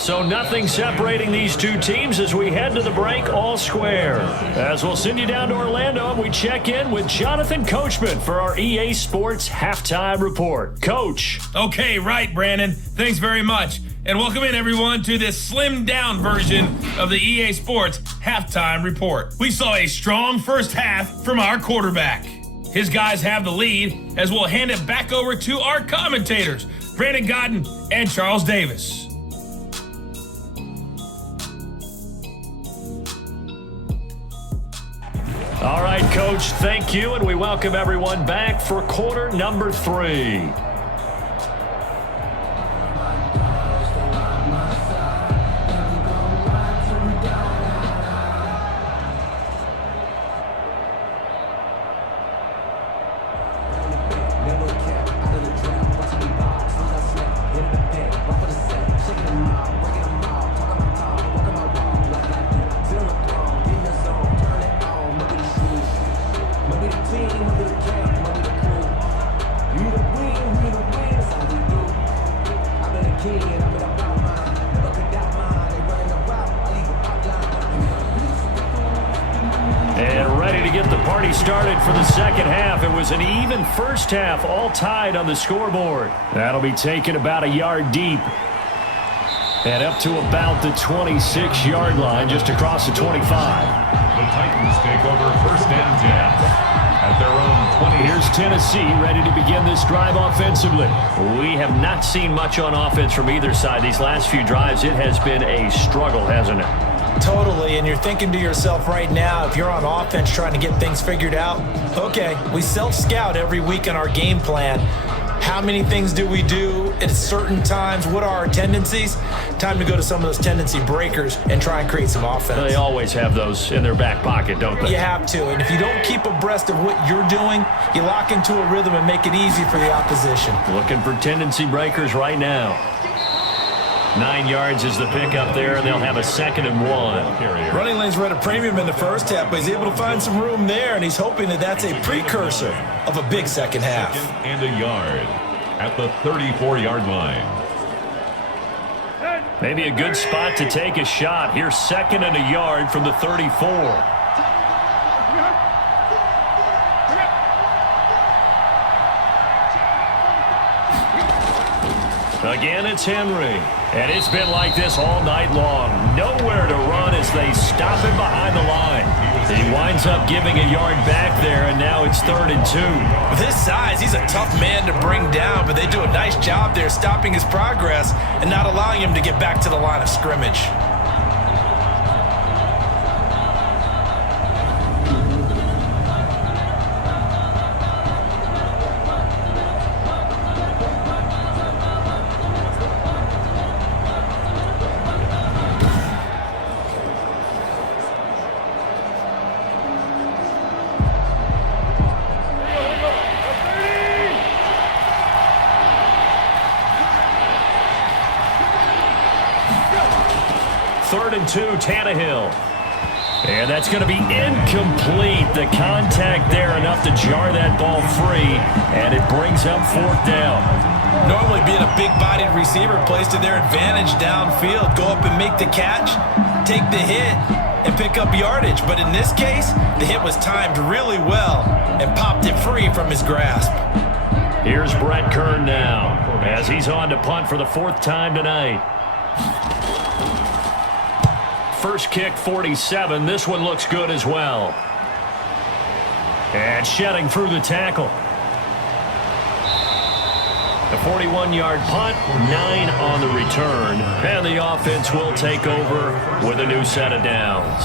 So nothing separating these two teams as we head to the break, all square. As we'll send you down to Orlando, and we check in with Jonathan Coachman for our EA Sports Halftime Report. Coach. Okay, right, Brandon. Thanks very much. And welcome in, everyone, to this slimmed-down version of the EA Sports Halftime Report. We saw a strong first half from our quarterback. His guys have the lead as we'll hand it back over to our commentators, Brandon Godden and Charles Davis. All right, Coach, thank you, and we welcome everyone back for quarter number 3. Started for the second half. It was an even first half, all tied on the scoreboard. That'll be taken about a yard deep and up to about the 26-yard line, just across the 25. The Titans take over 1st and 10 at their own 20. Here's Tennessee ready to begin this drive offensively. We have not seen much on offense from either side these last few drives. It has been a struggle, hasn't it? Totally, and you're thinking to yourself right now, if you're on offense trying to get things figured out, okay, we self-scout every week in our game plan. How many things do we do at certain times? What are our tendencies? Time to go to some of those tendency breakers and try and create some offense. They always have those in their back pocket, don't they? You have to, and if you don't keep abreast of what you're doing, you lock into a rhythm and make it easy for the opposition. Looking for tendency breakers right now. 9 yards is the pickup there, and they'll have a 2nd and 1. Running lanes were at a premium in the first half, but he's able to find some room there, and he's hoping that that's a precursor of a big second half. 2nd and a yard at the 34-yard line. Maybe a good spot to take a shot. Here's 2nd and a yard from the 34. Again, it's Henry. And it's been like this all night long. Nowhere to run as they stop him behind the line. He winds up giving a yard back there, and now it's 3rd and 2. With his size, he's a tough man to bring down, but they do a nice job there stopping his progress and not allowing him to get back to the line of scrimmage. Third and 2, Tannehill. And that's going to be incomplete. The contact there enough to jar that ball free, and it brings up 4th down. Normally being a big-bodied receiver plays to their advantage downfield. Go up and make the catch, take the hit, and pick up yardage. But in this case, the hit was timed really well and popped it free from his grasp. Here's Brett Kern now as he's on to punt for the 4th time tonight. First kick, 47. This one looks good as well. And shedding through the tackle. The 41-yard punt, 9 on the return. And the offense will take over with a new set of downs.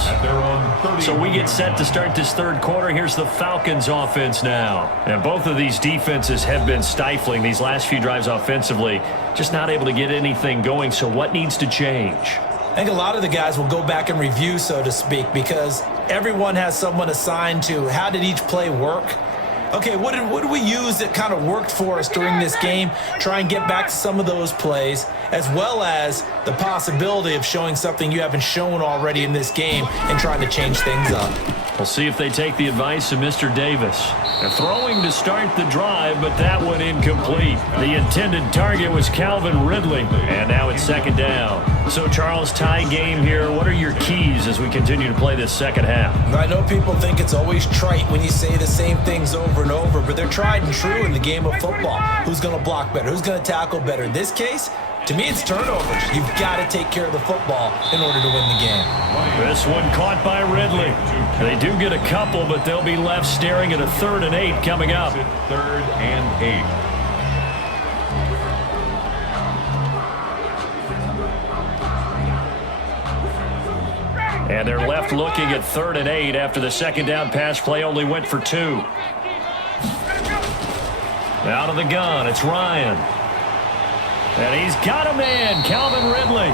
So we get set to start this 3rd quarter. Here's the Falcons offense now. And both of these defenses have been stifling these last few drives offensively. Just not able to get anything going. So what needs to change? I think a lot of the guys will go back and review, so to speak, because everyone has someone assigned to how did each play work. Okay, what did we use that kind of worked for us during this game? Try and get back to some of those plays, as well as the possibility of showing something you haven't shown already in this game and trying to change things up. We'll see if they take the advice of Mr. Davis. They're throwing to start the drive, but that one incomplete. The intended target was Calvin Ridley, and now it's 2nd down. So, Charles, tie game here. What are your keys as we continue to play this second half? I know people think it's always trite when you say the same things over and over, but they're tried and true in the game of football. Who's going to block better? Who's going to tackle better? In this case, to me, it's turnovers. You've got to take care of the football in order to win the game. This one caught by Ridley. They do get a couple, but they'll be left staring at a 3rd and 8 coming up. 3rd and 8. And they're left looking at 3rd and 8 after the 2nd down pass play only went for 2. Out of the gun, it's Ryan. And he's got a man, Calvin Ridley.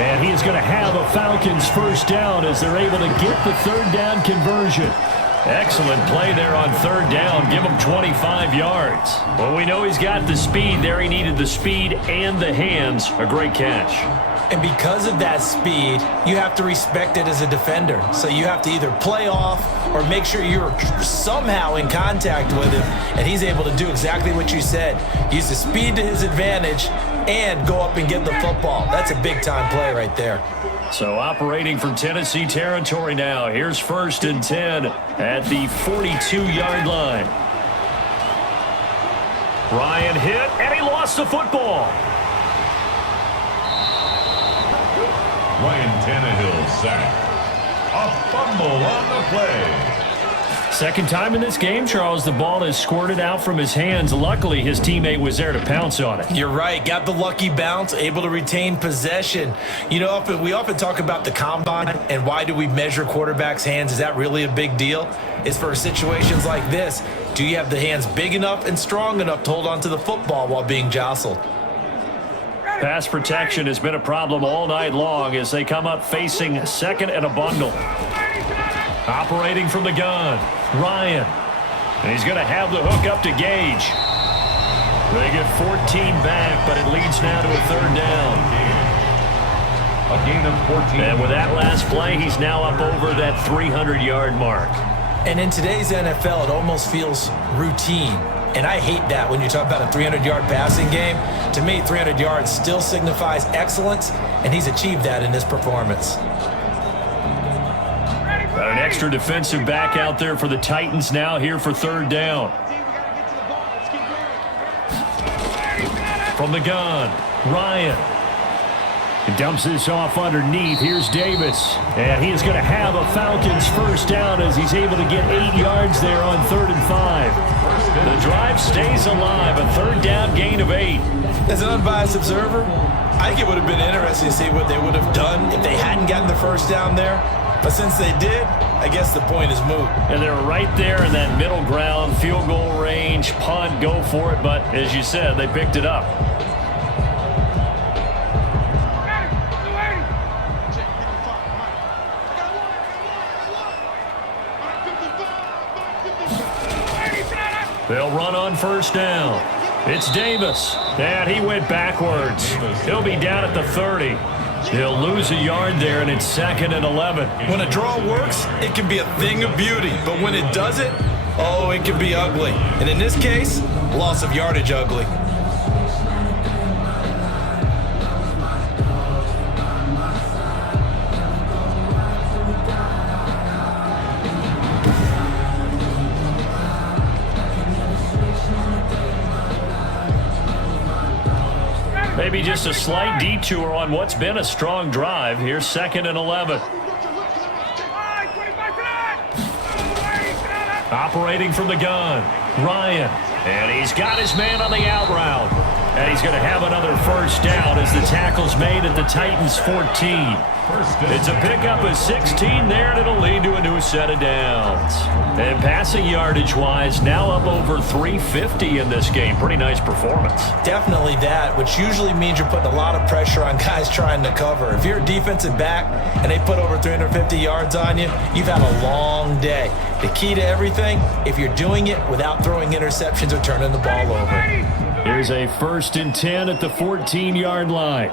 And he is going to have a Falcons 1st down as they're able to get the 3rd down conversion. Excellent play there on 3rd down. Give him 25 yards. Well, we know he's got the speed there. He needed the speed and the hands. A great catch. And because of that speed, you have to respect it as a defender. So you have to either play off or make sure you're somehow in contact with him. And he's able to do exactly what you said. Use the speed to his advantage and go up and get the football. That's a big-time play right there. So operating from Tennessee territory now. Here's 1st and 10 at the 42-yard line. Ryan hit, and he lost the football. Ryan Tannehill sacked. A fumble on the play. Second time in this game, Charles, the ball has squirted out from his hands. Luckily, his teammate was there to pounce on it. You're right. Got the lucky bounce, able to retain possession. You know, we often talk about the combine and why do we measure quarterbacks' hands? Is that really a big deal? It's for situations like this. Do you have the hands big enough and strong enough to hold onto the football while being jostled? Pass protection has been a problem all night long as they come up facing second and a bundle. Operating from the gun, Ryan. And he's going to have the hook up to Gage. They get 14 back, but it leads now to a third down. A gain of 14. And with that last play, he's now up over that 300-yard mark. And in today's NFL, it almost feels routine. And I hate that when you talk about a 300-yard passing game. To me, 300 yards still signifies excellence, and he's achieved that in this performance. An extra defensive back out there for the Titans now here for third down. From the gun, Ryan. He dumps this off underneath. Here's Davis. And he is going to have a Falcons first down as he's able to get 8 yards there on 3rd and 5. The drive stays alive. A third down gain of 8. As an unbiased observer, I think it would have been interesting to see what they would have done if they hadn't gotten the first down there. But since they did, I guess the point is moot. And they're right there in that middle ground, field goal range, punt, go for it. But as you said, they picked it up. They'll run on first down. It's Davis. And he went backwards. He'll be down at the 30. He'll lose a yard there, and it's 2nd and 11. When a draw works, it can be a thing of beauty. But when it doesn't, oh, it can be ugly. And in this case, loss of yardage ugly. Maybe just a slight detour on what's been a strong drive. Here's 2nd and 11. Operating from the gun, Ryan. And he's got his man on the out route. And he's going to have another first down as the tackle's made at the Titans' 14. It's a pickup of 16 there, and it'll lead to a new set of downs. And passing yardage-wise, now up over 350 in this game. Pretty nice performance. Definitely that, which usually means you're putting a lot of pressure on guys trying to cover. If you're a defensive back and they put over 350 yards on you, you've had a long day. The key to everything, if you're doing it without throwing interceptions or turning the ball over. Here's a 1st and 10 at the 14-yard line.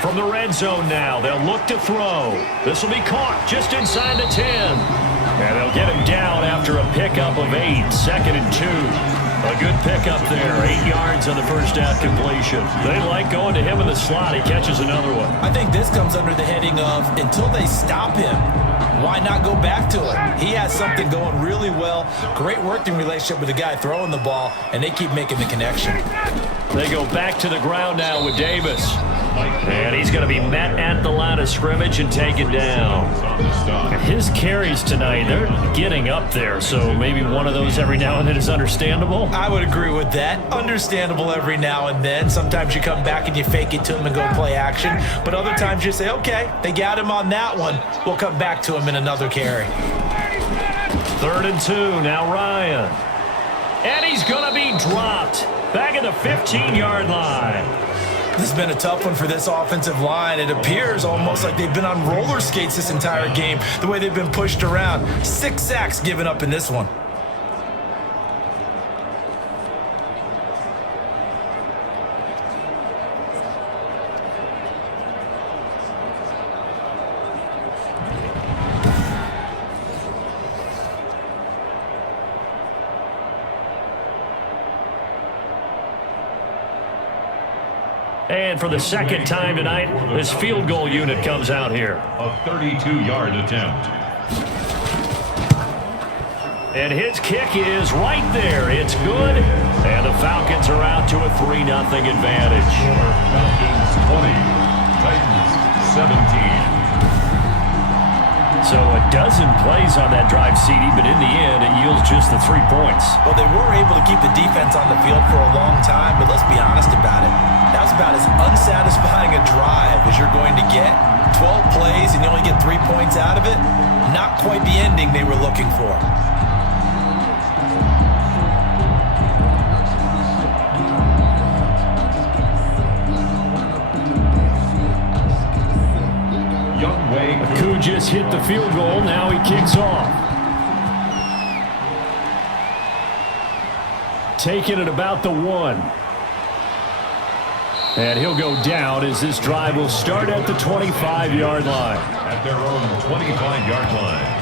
From the red zone now, they'll look to throw. This will be caught just inside the 10. And they'll get him down after a pickup of 8, 2nd and 2. A good pickup there, 8 yards on the first down completion. They like going to him in the slot. He catches another one. I think this comes under the heading of until they stop him, why not go back to it? He has something going really well. Great working relationship with the guy throwing the ball, and they keep making the connection. They go back to the ground now with Davis. And he's going to be met at the line of scrimmage and taken down. His carries tonight, they're getting up there, so maybe one of those every now and then is understandable. I would agree with that. Understandable every now and then. Sometimes you come back and you fake it to him and go play action. But other times you say, okay, they got him on that one. We'll come back to him in another carry. 3rd and 2, now Ryan. And he's going to be dropped. Back at the 15-yard line. This has been a tough one for this offensive line. It appears almost like they've been on roller skates this entire game, the way they've been pushed around. 6 sacks given up in this one. And for the second time tonight, this field goal unit comes out here. A 32-yard attempt. And his kick is right there. It's good. And the Falcons are out to a 3-0 advantage. Falcons 20, Titans 17. So a dozen plays on that drive, CD, but in the end, it yields just the 3 points. Well, they were able to keep the defense on the field for a long time, but let's be honest about it. That was about as unsatisfying a drive as you're going to get. 12 plays and you only get 3 points out of it. Not quite the ending they were looking for. Who just hit the field goal. Now he kicks off. Taking it about the 1. And he'll go down as this drive will start at the 25-yard line. At their own 25-yard line.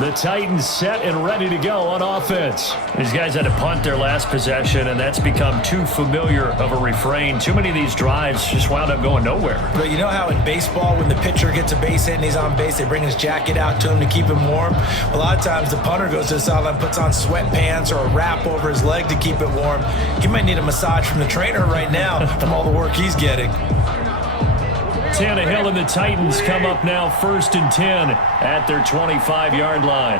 The Titans set and ready to go on offense. These guys had to punt their last possession, and that's become too familiar of a refrain. Too many of these drives just wound up going nowhere. But you know how in baseball, when the pitcher gets a base hit and he's on base, they bring his jacket out to him to keep him warm? A lot of times the punter goes to the sideline, puts on sweatpants or a wrap over his leg to keep it warm. He might need a massage from the trainer right now from all the work he's getting. Tannehill and the Titans come up now 1st and 10 at their 25-yard line.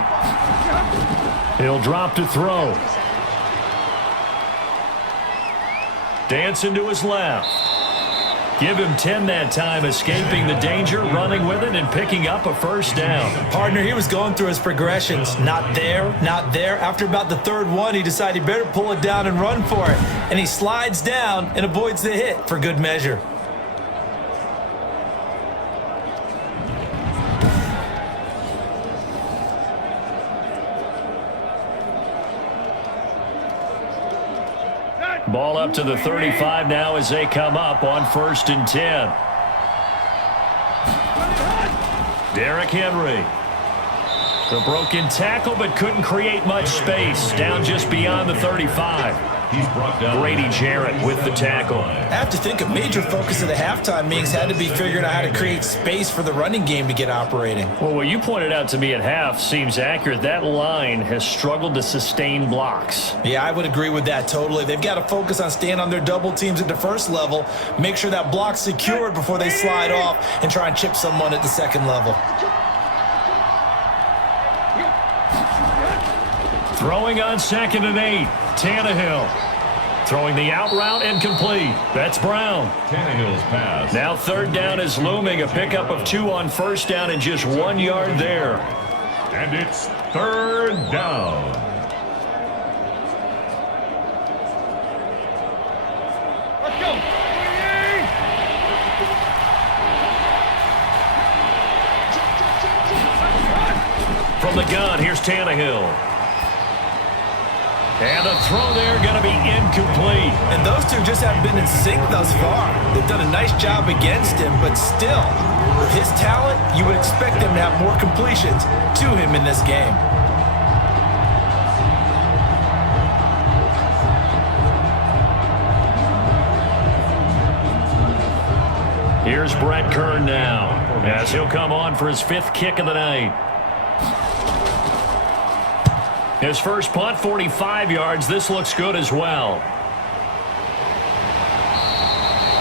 He'll drop to throw. Dancing to his left. Give him 10 that time, escaping the danger, running with it, and picking up a first down. Partner, he was going through his progressions. Not there, not there. After about the 3rd one, he decided he better pull it down and run for it. And he slides down and avoids the hit for good measure. Ball up to the 35 now as they come up on 1st and 10. Derrick Henry. The broken tackle, but couldn't create much space. Down just beyond the 35. He's brought down. Grady Jarrett with the tackle. I have to think a major focus of the halftime meetings had to be figuring out how to create space for the running game to get operating. Well, what you pointed out to me at half seems accurate. That line has struggled to sustain blocks. Yeah, I would agree with that totally. They've got to focus on staying on their double teams at the first level, make sure that block's secured before they slide off and try and chip someone at the second level. Throwing on 2nd and 8. Tannehill. Throwing the out route and complete. That's Brown. Tannehill's pass. Now 3rd down is looming. A pickup of 2 on 1st down and just 1 yard there. And it's 3rd down. Let's go. From the gun, here's Tannehill. And a throw there going to be incomplete. And those two just haven't been in sync thus far. They've done a nice job against him, but still, with his talent, you would expect them to have more completions to him in this game. Here's Brett Kern now, as he'll come on for his 5th kick of the night. His first punt, 45 yards. This looks good as well.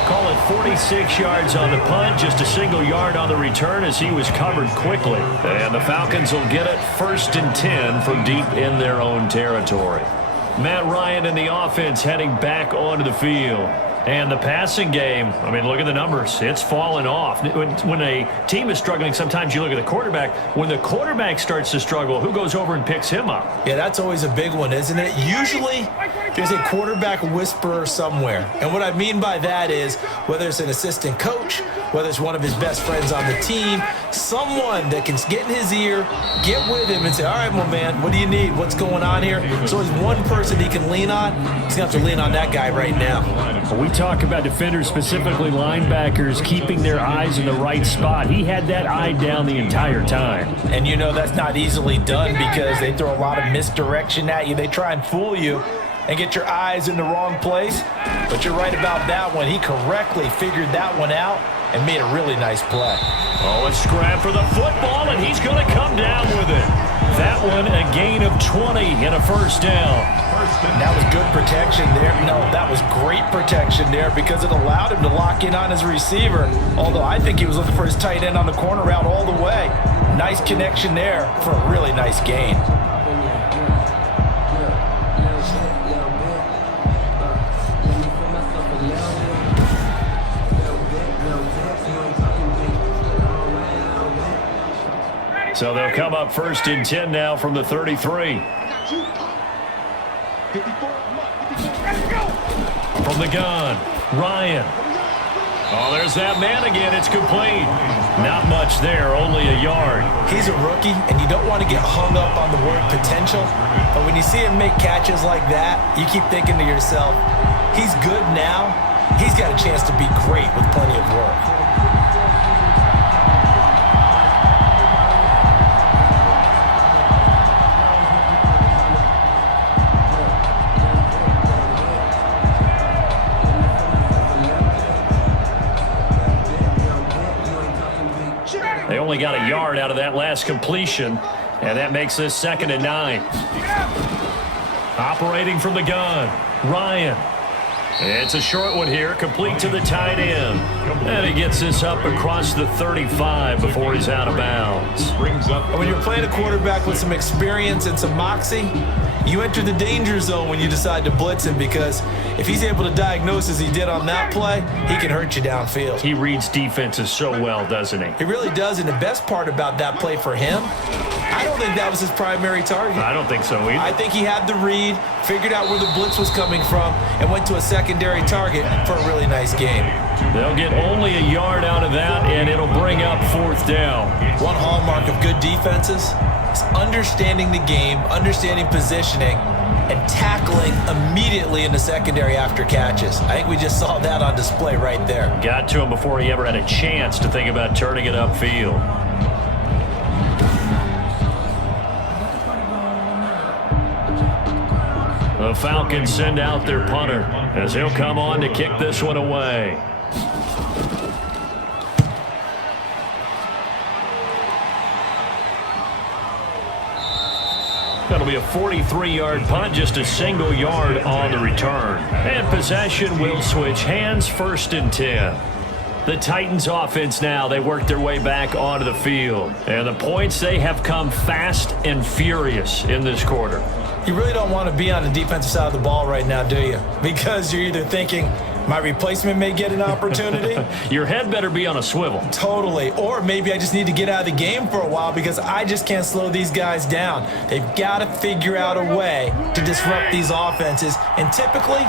Call it 46 yards on the punt, just a single yard on the return as he was covered quickly. And the Falcons will get it 1st and 10 from deep in their own territory. Matt Ryan and the offense heading back onto the field. And the passing game, I mean, look at the numbers. It's fallen off. When a team is struggling, sometimes you look at the quarterback. When the quarterback starts to struggle, who goes over and picks him up? Yeah, that's always a big one, isn't it? Usually, there's a quarterback whisperer somewhere. And what I mean by that is, whether it's an assistant coach, whether it's one of his best friends on the team, someone that can get in his ear, get with him and say, all right, well, man, what do you need? What's going on here? So there's one person he can lean on. He's going to have to lean on that guy right now. We talk about defenders, specifically linebackers, keeping their eyes in the right spot. He had that eye down the entire time. And you know that's not easily done because they throw a lot of misdirection at you. They try and fool you and get your eyes in the wrong place. But you're right about that one. He correctly figured that one out and made a really nice play. Oh, a scrap for the football, and he's going to come down with it. that one a gain of 20 and a first down. That was good protection there. No, that was great protection there because it allowed him to lock in on his receiver. Although I think he was looking for his tight end on the corner route all the way. Nice connection there for a really nice gain. So they'll come up 1st and 10 now from the 33. From the gun, Ryan. Oh, there's that man again. It's complete. Not much there, only a yard. He's a rookie, and you don't want to get hung up on the word potential. But when you see him make catches like that, you keep thinking to yourself, he's good now. He's got a chance to be great with plenty of work. They only got a yard out of that last completion, and that makes this 2nd and 9. Operating from the gun, Ryan. It's a short one here, complete to the tight end. And he gets this up across the 35 before he's out of bounds. When you're playing a quarterback with some experience and some moxie, you enter the danger zone when you decide to blitz him, because if he's able to diagnose as he did on that play, he can hurt you downfield. He reads defenses so well, doesn't he? He really does, and the best part about that play for him, I don't think that was his primary target. I don't think so either. I think he had the read, figured out where the blitz was coming from, and went to a secondary target for a really nice game. They'll get only a yard out of that, and it'll bring up 4th down. One hallmark of good defenses is understanding the game, understanding positioning, and tackling immediately in the secondary after catches. I think we just saw that on display right there. Got to him before he ever had a chance to think about turning it upfield. The Falcons send out their punter as he'll come on to kick this one away. That'll be a 43-yard punt, just a single yard on the return. And possession will switch hands, 1st and 10. The Titans offense now, they work their way back onto the field. And the points, they have come fast and furious in this quarter. You really don't want to be on the defensive side of the ball right now, do you? Because you're either thinking, my replacement may get an opportunity. Your head better be on a swivel. Totally. Or maybe I just need to get out of the game for a while because I just can't slow these guys down. They've got to figure out a way to disrupt these offenses. And typically,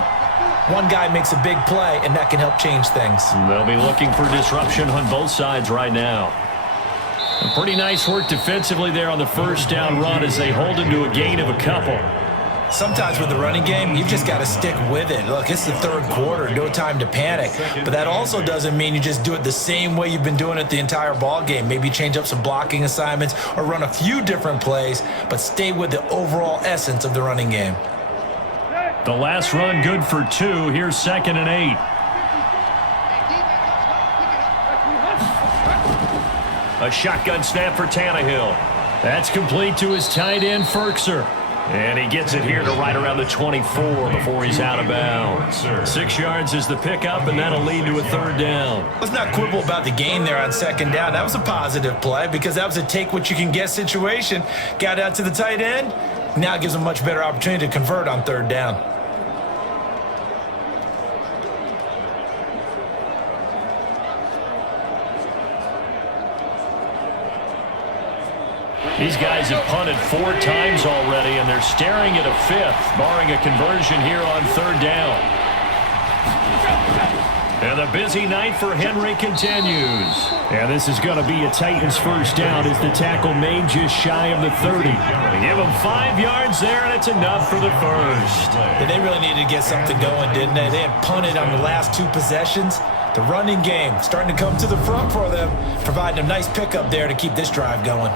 one guy makes a big play, and that can help change things. They'll be looking for disruption on both sides right now. Pretty nice work defensively there on the 1st down run as they hold him to a gain of a couple. Sometimes with the running game, you've just got to stick with it. Look, it's the 3rd quarter, no time to panic. But that also doesn't mean you just do it the same way you've been doing it the entire ball game. Maybe change up some blocking assignments or run a few different plays, but stay with the overall essence of the running game. The last run good for 2. Here's 2nd and 8. A shotgun snap for Tannehill. That's complete to his tight end, Ferkser. And he gets it here to right around the 24 before he's out of bounds. 6 yards is the pickup, and that'll lead to a 3rd down. Let's not quibble about the gain there on 2nd down. That was a positive play because that was a take-what-you-can-get situation. Got out to the tight end. Now it gives him a much better opportunity to convert on 3rd down. These guys have punted 4 times already, and they're staring at a 5th, barring a conversion here on 3rd down. And the busy night for Henry continues. And this is going to be a Titans 1st down as the tackle made just shy of the 30. They give him 5 yards there, and it's enough for the 1st. Yeah, they really needed to get something going, didn't they? They had punted on the last 2 possessions. The running game starting to come to the front for them, providing a nice pickup there to keep this drive going.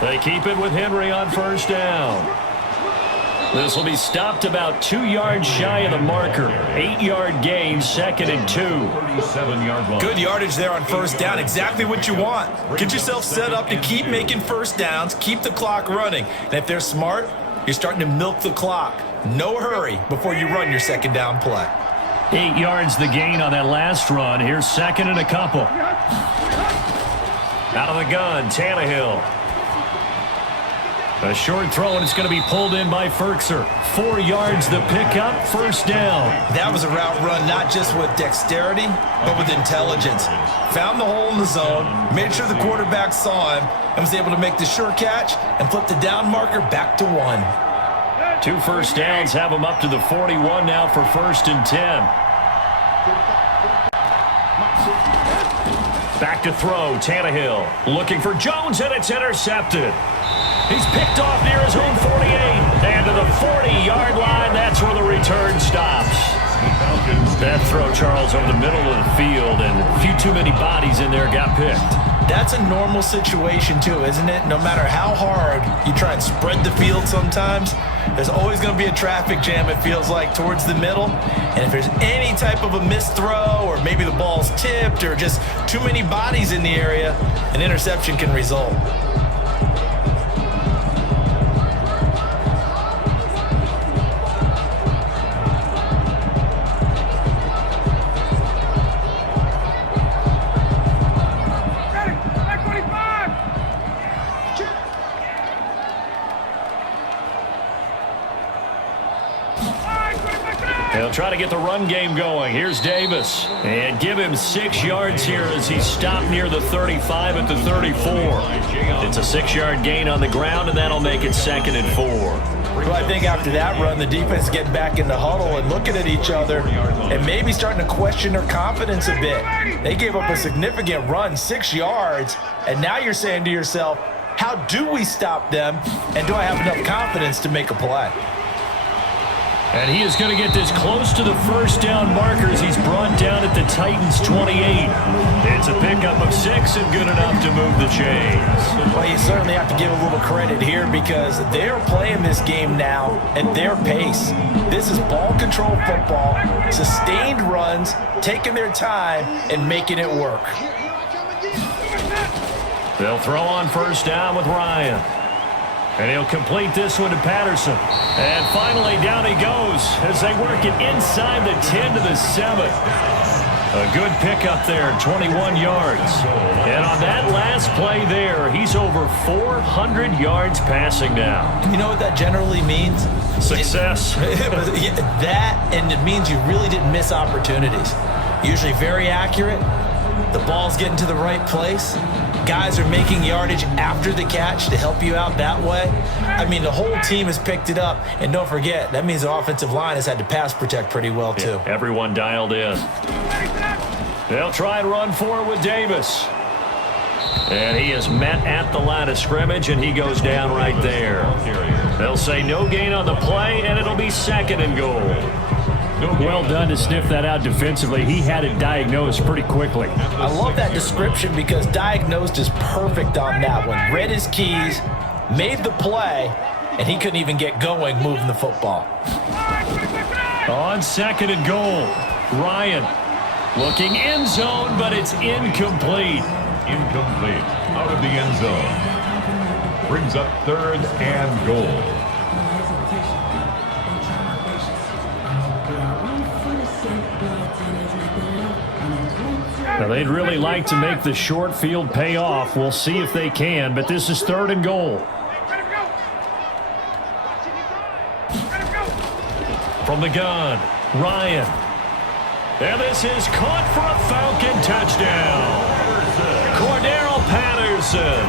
They keep it with Henry on first down. This will be stopped about 2 yards shy of the marker. 8-yard gain, 2nd and 2. 37-yard line. Good yardage there on first down. Exactly what you want. Get yourself set up to keep making first downs, keep the clock running. And if they're smart, you're starting to milk the clock. No hurry before you run your second down play. 8 yards the gain on that last run. Here's 2nd and a couple. Out of the gun, Tannehill. A short throw, and it's going to be pulled in by Firkser. 4 yards the pickup, first down. That was a route run not just with dexterity, but with intelligence. Found the hole in the zone, made sure the quarterback saw him, and was able to make the sure catch and flip the down marker back to 1. 2 first downs have him up to the 41 now for 1st and 10. Back to throw, Tannehill. Looking for Jones, and it's intercepted. He's picked off near his own 48. And to the 40-yard line, that's where the return stops. That throw, Charles, over the middle of the field, and a few too many bodies in there got picked. That's a normal situation, too, isn't it? No matter how hard you try and spread the field sometimes, there's always going to be a traffic jam, it feels like, towards the middle. And if there's any type of a missed throw, or maybe the ball's tipped, or just too many bodies in the area, an interception can result. They'll try to get the run game going. Here's Davis. And give him 6 yards here as he's stopped near the 35 at the 34. It's a 6-yard gain on the ground, and that'll make it 2nd and 4. Well, I think after that run, the defense is getting back in the huddle and looking at each other and maybe starting to question their confidence a bit. They gave up a significant run, 6 yards, and now you're saying to yourself, how do we stop them, and do I have enough confidence to make a play? And he is going to get this close to the first down markers. He's brought down at the Titans' 28. It's a pickup of 6 and good enough to move the chains. Well, you certainly have to give a little credit here because they're playing this game now at their pace. This is ball control football, sustained runs, taking their time and making it work. They'll throw on first down with Ryan. And he'll complete this one to Patterson. And finally, down he goes as they work it inside the 10 to the 7. A good pickup there, 21 yards. And on that last play there, he's over 400 yards passing now. You know what that generally means? Success. That, and it means you really didn't miss opportunities. Usually very accurate. The ball's getting to the right place. Guys are making yardage after the catch to help you out that way. I mean, the whole team has picked it up. And don't forget, that means the offensive line has had to pass protect pretty well, too. Yeah, everyone dialed in. They'll try and run for it with Davis. And he is met at the line of scrimmage, and he goes down right there. They'll say no gain on the play, and it'll be 2nd and goal. Well done to sniff that out defensively. He had it diagnosed pretty quickly. I love that description because diagnosed is perfect on that one. Read his keys, made the play, and he couldn't even get going moving the football. On 2nd and goal, Ryan looking end zone, but it's incomplete. Incomplete. Out of the end zone. Brings up 3rd and goal. Now, they'd really like to make the short field pay off. We'll see if they can, but this is 3rd and goal. From the gun, Ryan. And this is caught for a Falcon touchdown. Cordero Patterson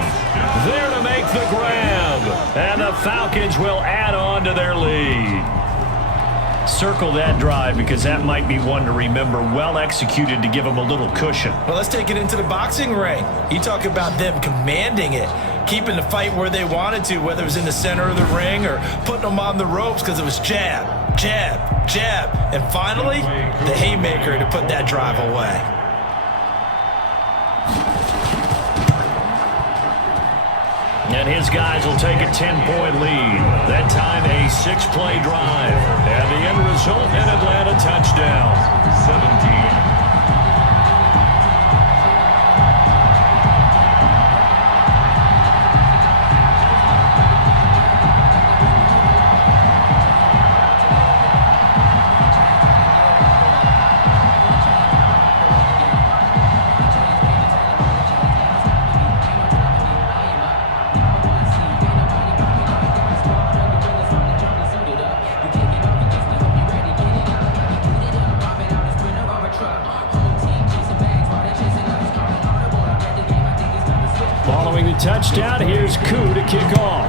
there to make the grab. And the Falcons will add on to their lead. Circle that drive because that might be one to remember. Well executed to give them a little cushion. Well, let's take it into the boxing ring. You talk about them commanding it, keeping the fight where they wanted to, whether it was in the center of the ring or putting them on the ropes because it was jab, jab, jab. And finally, the haymaker to put that drive away. And his guys will take a 10-point lead. That time a 6-play drive. And the end result, an Atlanta touchdown. 17. Following the touchdown, here's Koo to kick off.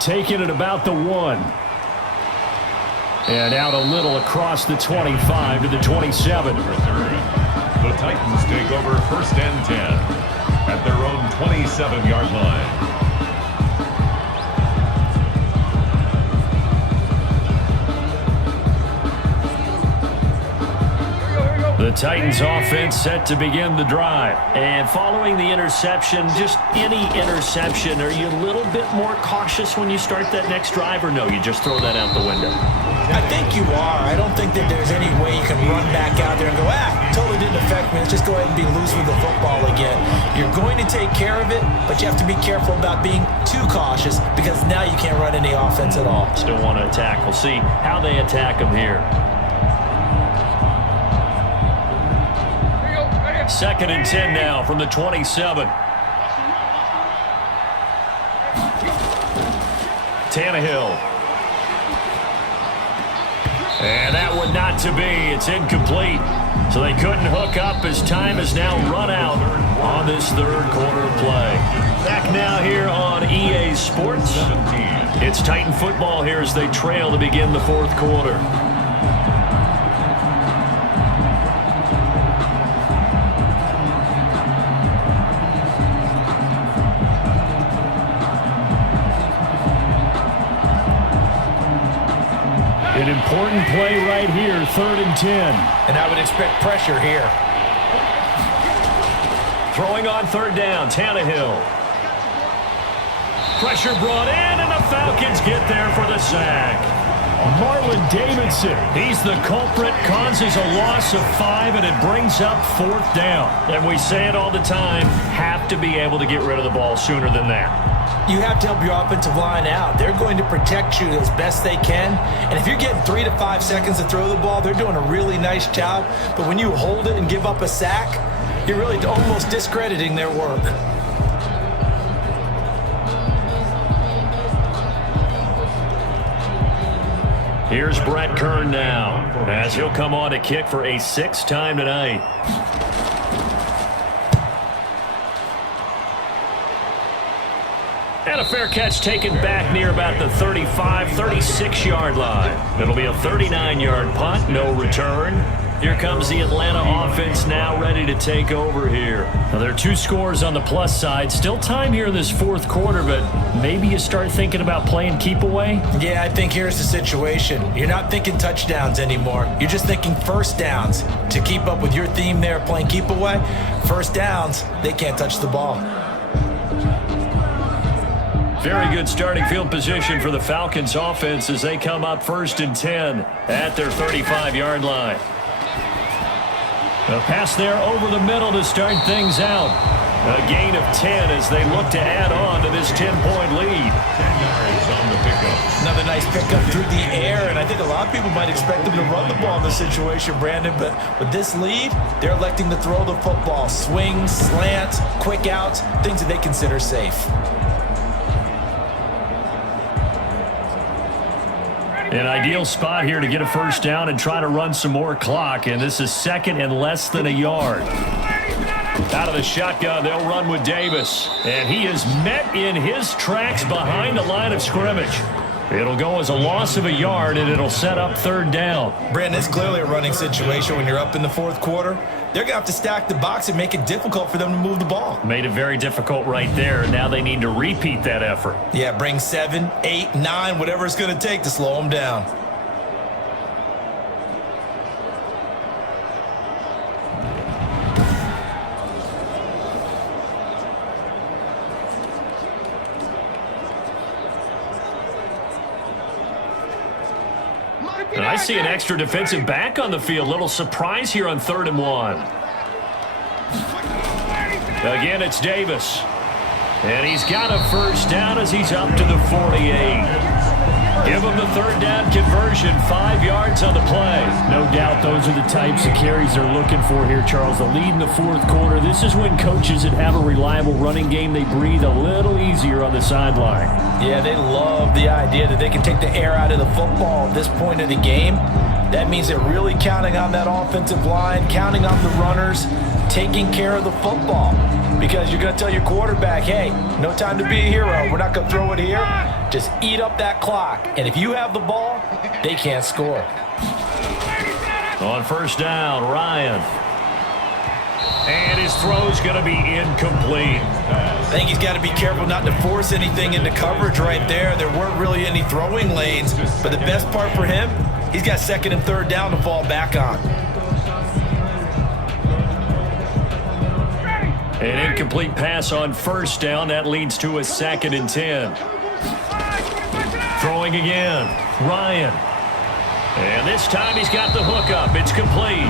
Taking it about the 1. And out a little across the 25 to the 27. The Titans take over 1st and 10 at their own 27-yard line. The Titans offense set to begin the drive. And following the interception, just any interception, are you a little bit more cautious when you start that next drive, or no, you just throw that out the window? I think you are. I don't think that there's any way you can run back out there and go, totally didn't affect me. Let's just go ahead and be loose with the football again. You're going to take care of it, but you have to be careful about being too cautious because now you can't run any offense at all. Still want to attack. We'll see how they attack them here. 2nd and 10 now from the 27. Tannehill. And that one not to be. It's incomplete. So they couldn't hook up as time has now run out on this 3rd quarter play. Back now here on EA Sports. 17. It's Titan football here as they trail to begin the 4th quarter. An important play right here, 3rd and 10. And I would expect pressure here. Throwing on 3rd down, Tannehill. Pressure brought in, and the Falcons get there for the sack. Marlon Davidson, he's the culprit, causes a loss of 5, and it brings up 4th down. And we say it all the time, have to be able to get rid of the ball sooner than that. You have to help your offensive line out. They're going to protect you as best they can. And if you're getting 3 to 5 seconds to throw the ball, they're doing a really nice job. But when you hold it and give up a sack, you're really almost discrediting their work. Here's Brett Kern now, as he'll come on to kick for a 6th time tonight. And a fair catch taken back near about the 35, 36-yard line. It'll be a 39-yard punt, no return. Here comes the Atlanta offense now ready to take over here. Now, there are 2 scores on the plus side. Still time here in this 4th quarter, but maybe you start thinking about playing keep away? Yeah, I think here's the situation. You're not thinking touchdowns anymore. You're just thinking 1st downs. To keep up with your theme there, playing keep away, 1st downs, they can't touch the ball. Very good starting field position for the Falcons offense as they come up 1st and 10 at their 35-yard line. A pass there over the middle to start things out. A gain of 10 as they look to add on to this 10-point lead. 10 yards on the pickup. Another nice pickup through the air, and I think a lot of people might expect them to run the ball in this situation, Brandon, but with this lead, they're electing to throw the football. Swings, slants, quick outs, things that they consider safe. An ideal spot here to get a 1st down and try to run some more clock, and this is 2nd and less than a yard. Out of the shotgun, they'll run with Davis, and he is met in his tracks behind the line of scrimmage. It'll go as a loss of a yard, and it'll set up 3rd down. Brandon, it's clearly a running situation when you're up in the 4th quarter. They're going to have to stack the box and make it difficult for them to move the ball. Made it very difficult right there. Now they need to repeat that effort. Yeah, bring 7, 8, 9, whatever it's going to take to slow them down. And I see an extra defensive back on the field. Little surprise here on 3rd and 1. Again, it's Davis. And he's got a first down as he's up to the 48. Give him the 3rd down conversion, 5 yards on the play. No doubt those are the types of carries they're looking for here, Charles. The lead in the 4th quarter. This is when coaches that have a reliable running game, they breathe a little easier on the sideline. Yeah, they love the idea that they can take the air out of the football at this point of the game. That means they're really counting on that offensive line, counting on the runners, taking care of the football. Because you're going to tell your quarterback, hey, no time to be a hero. We're not going to throw it here. Just eat up that clock. And if you have the ball, they can't score. On 1st down, Ryan. And his throw's going to be incomplete. I think he's got to be careful not to force anything into coverage right there. There weren't really any throwing lanes. But the best part for him, he's got 2nd and 3rd down to fall back on. An incomplete pass on 1st down. That leads to a 2nd and 10. Throwing again. Ryan. And this time he's got the hook up. It's complete.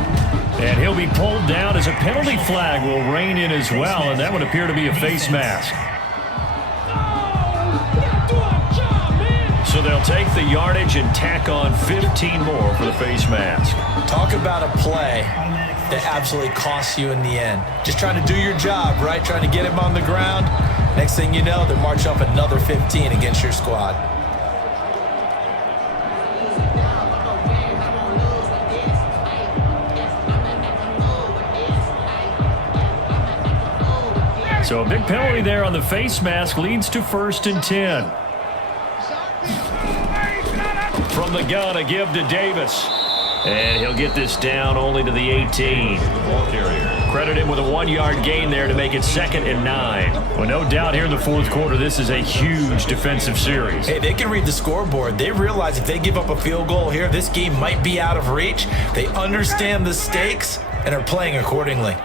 And he'll be pulled down as a penalty flag will rein in as well. And that would appear to be a face mask. So they'll take the yardage and tack on 15 more for the face mask. Talk about a play that absolutely costs you in the end. Just trying to do your job, right? Trying to get him on the ground. Next thing you know, they march up another 15 against your squad. So a big penalty there on the face mask leads to 1st and 10. From the gun, a give to Davis. And he'll get this down only to the 18. Credit him with a 1-yard gain there to make it 2nd and 9. Well, no doubt here in the 4th quarter, this is a huge defensive series. Hey, they can read the scoreboard. They realize if they give up a field goal here, this game might be out of reach. They understand the stakes and are playing accordingly.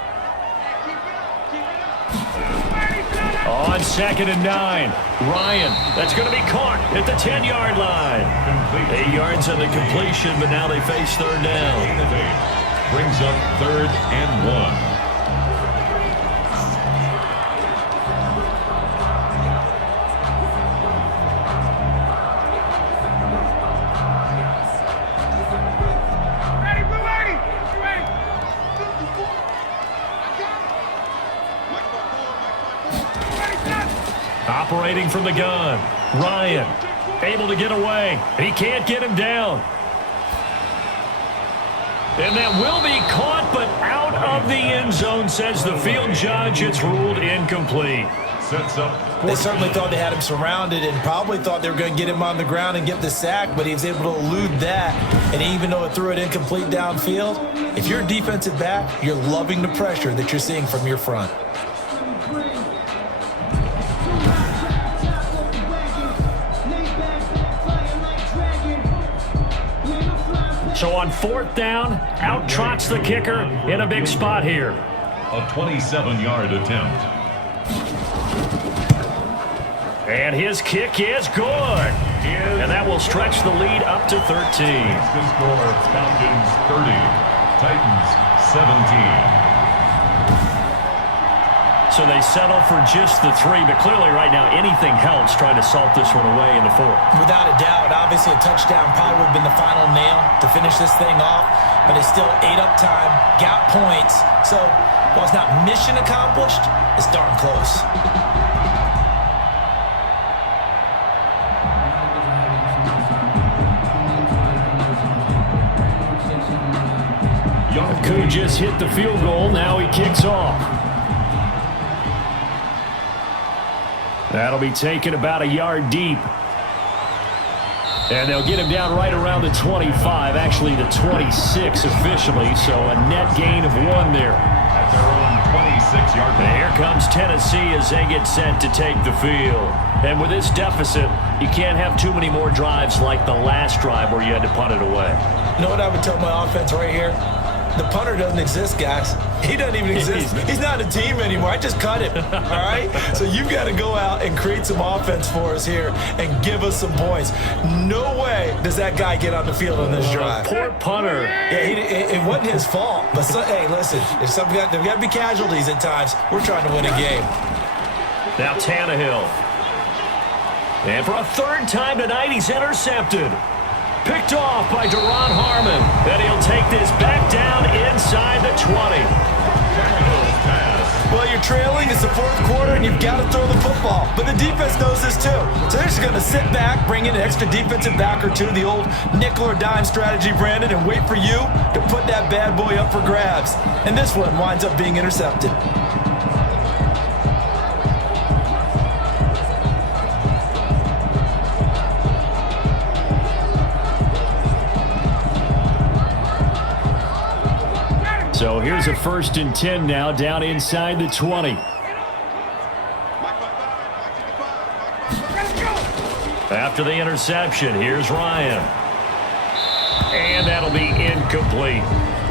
On 2nd and 9, Ryan, that's going to be caught at the 10-yard line. 8 yards on the completion, but now they face 3rd down. Brings up 3rd and 1. Operating from the gun, Ryan able to get away. He can't get him down. And that will be caught, but out of the end zone, says the field judge. It's ruled incomplete. Sets up. They certainly thought they had him surrounded and probably thought they were going to get him on the ground and get the sack, but he was able to elude that. And even though it threw it incomplete downfield, if you're a defensive back, you're loving the pressure that you're seeing from your front. So on 4th down, out trots the kicker in a big spot here. A 27-yard attempt. And his kick is good. And that will stretch the lead up to 13. The score, Falcons 30, Titans 17. So they settle for just the 3, but clearly right now anything helps trying to salt this one away in the 4th. Without a doubt, obviously a touchdown probably would have been the final nail to finish this thing off, but it's still ate up time, got points. So while it's not mission accomplished, it's darn close. Koo just hit the field goal. Now he kicks off. That'll be taken about a yard deep. And they'll get him down right around the 25, actually the 26 officially, so a net gain of 1 there. At their own 26-yard line. Here comes Tennessee as they get set to take the field. And with this deficit, you can't have too many more drives like the last drive where you had to punt it away. You know what I would tell my offense right here? The punter doesn't exist, guys. He doesn't even exist. He's not a team anymore. I just cut him, all right? So you've got to go out and create some offense for us here and give us some points. No way does that guy get on the field on this drive. Poor punter. Yeah, it wasn't his fault. But, hey, listen, there's got to be casualties at times. We're trying to win a game. Now Tannehill. And for a third time tonight, he's intercepted. Picked off by Deron Harmon. Then he'll take this back down inside the 20. Well, you're trailing. It's the fourth quarter, and you've got to throw the football. But the defense knows this, too. So they're just going to sit back, bring in an extra defensive back or two, the old nickel or dime strategy, Brandon, and wait for you to put that bad boy up for grabs. And this one winds up being intercepted. So here's a 1st and 10 now, down inside the 20. After the interception, here's Ryan. And that'll be incomplete.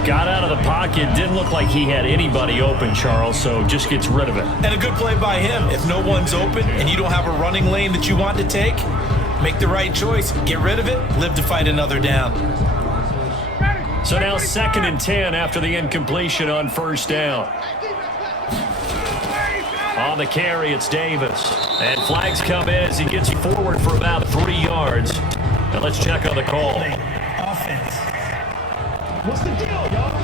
Got out of the pocket, didn't look like he had anybody open, Charles, so just gets rid of it. And a good play by him. If no one's open and you don't have a running lane that you want to take, make the right choice. Get rid of it, live to fight another down. So now 2nd and 10 after the incompletion on 1st down. On the carry, it's Davis. And flags come in as he gets forward for about 3 yards. Now let's check on the call. Offense. What's the deal, y'all?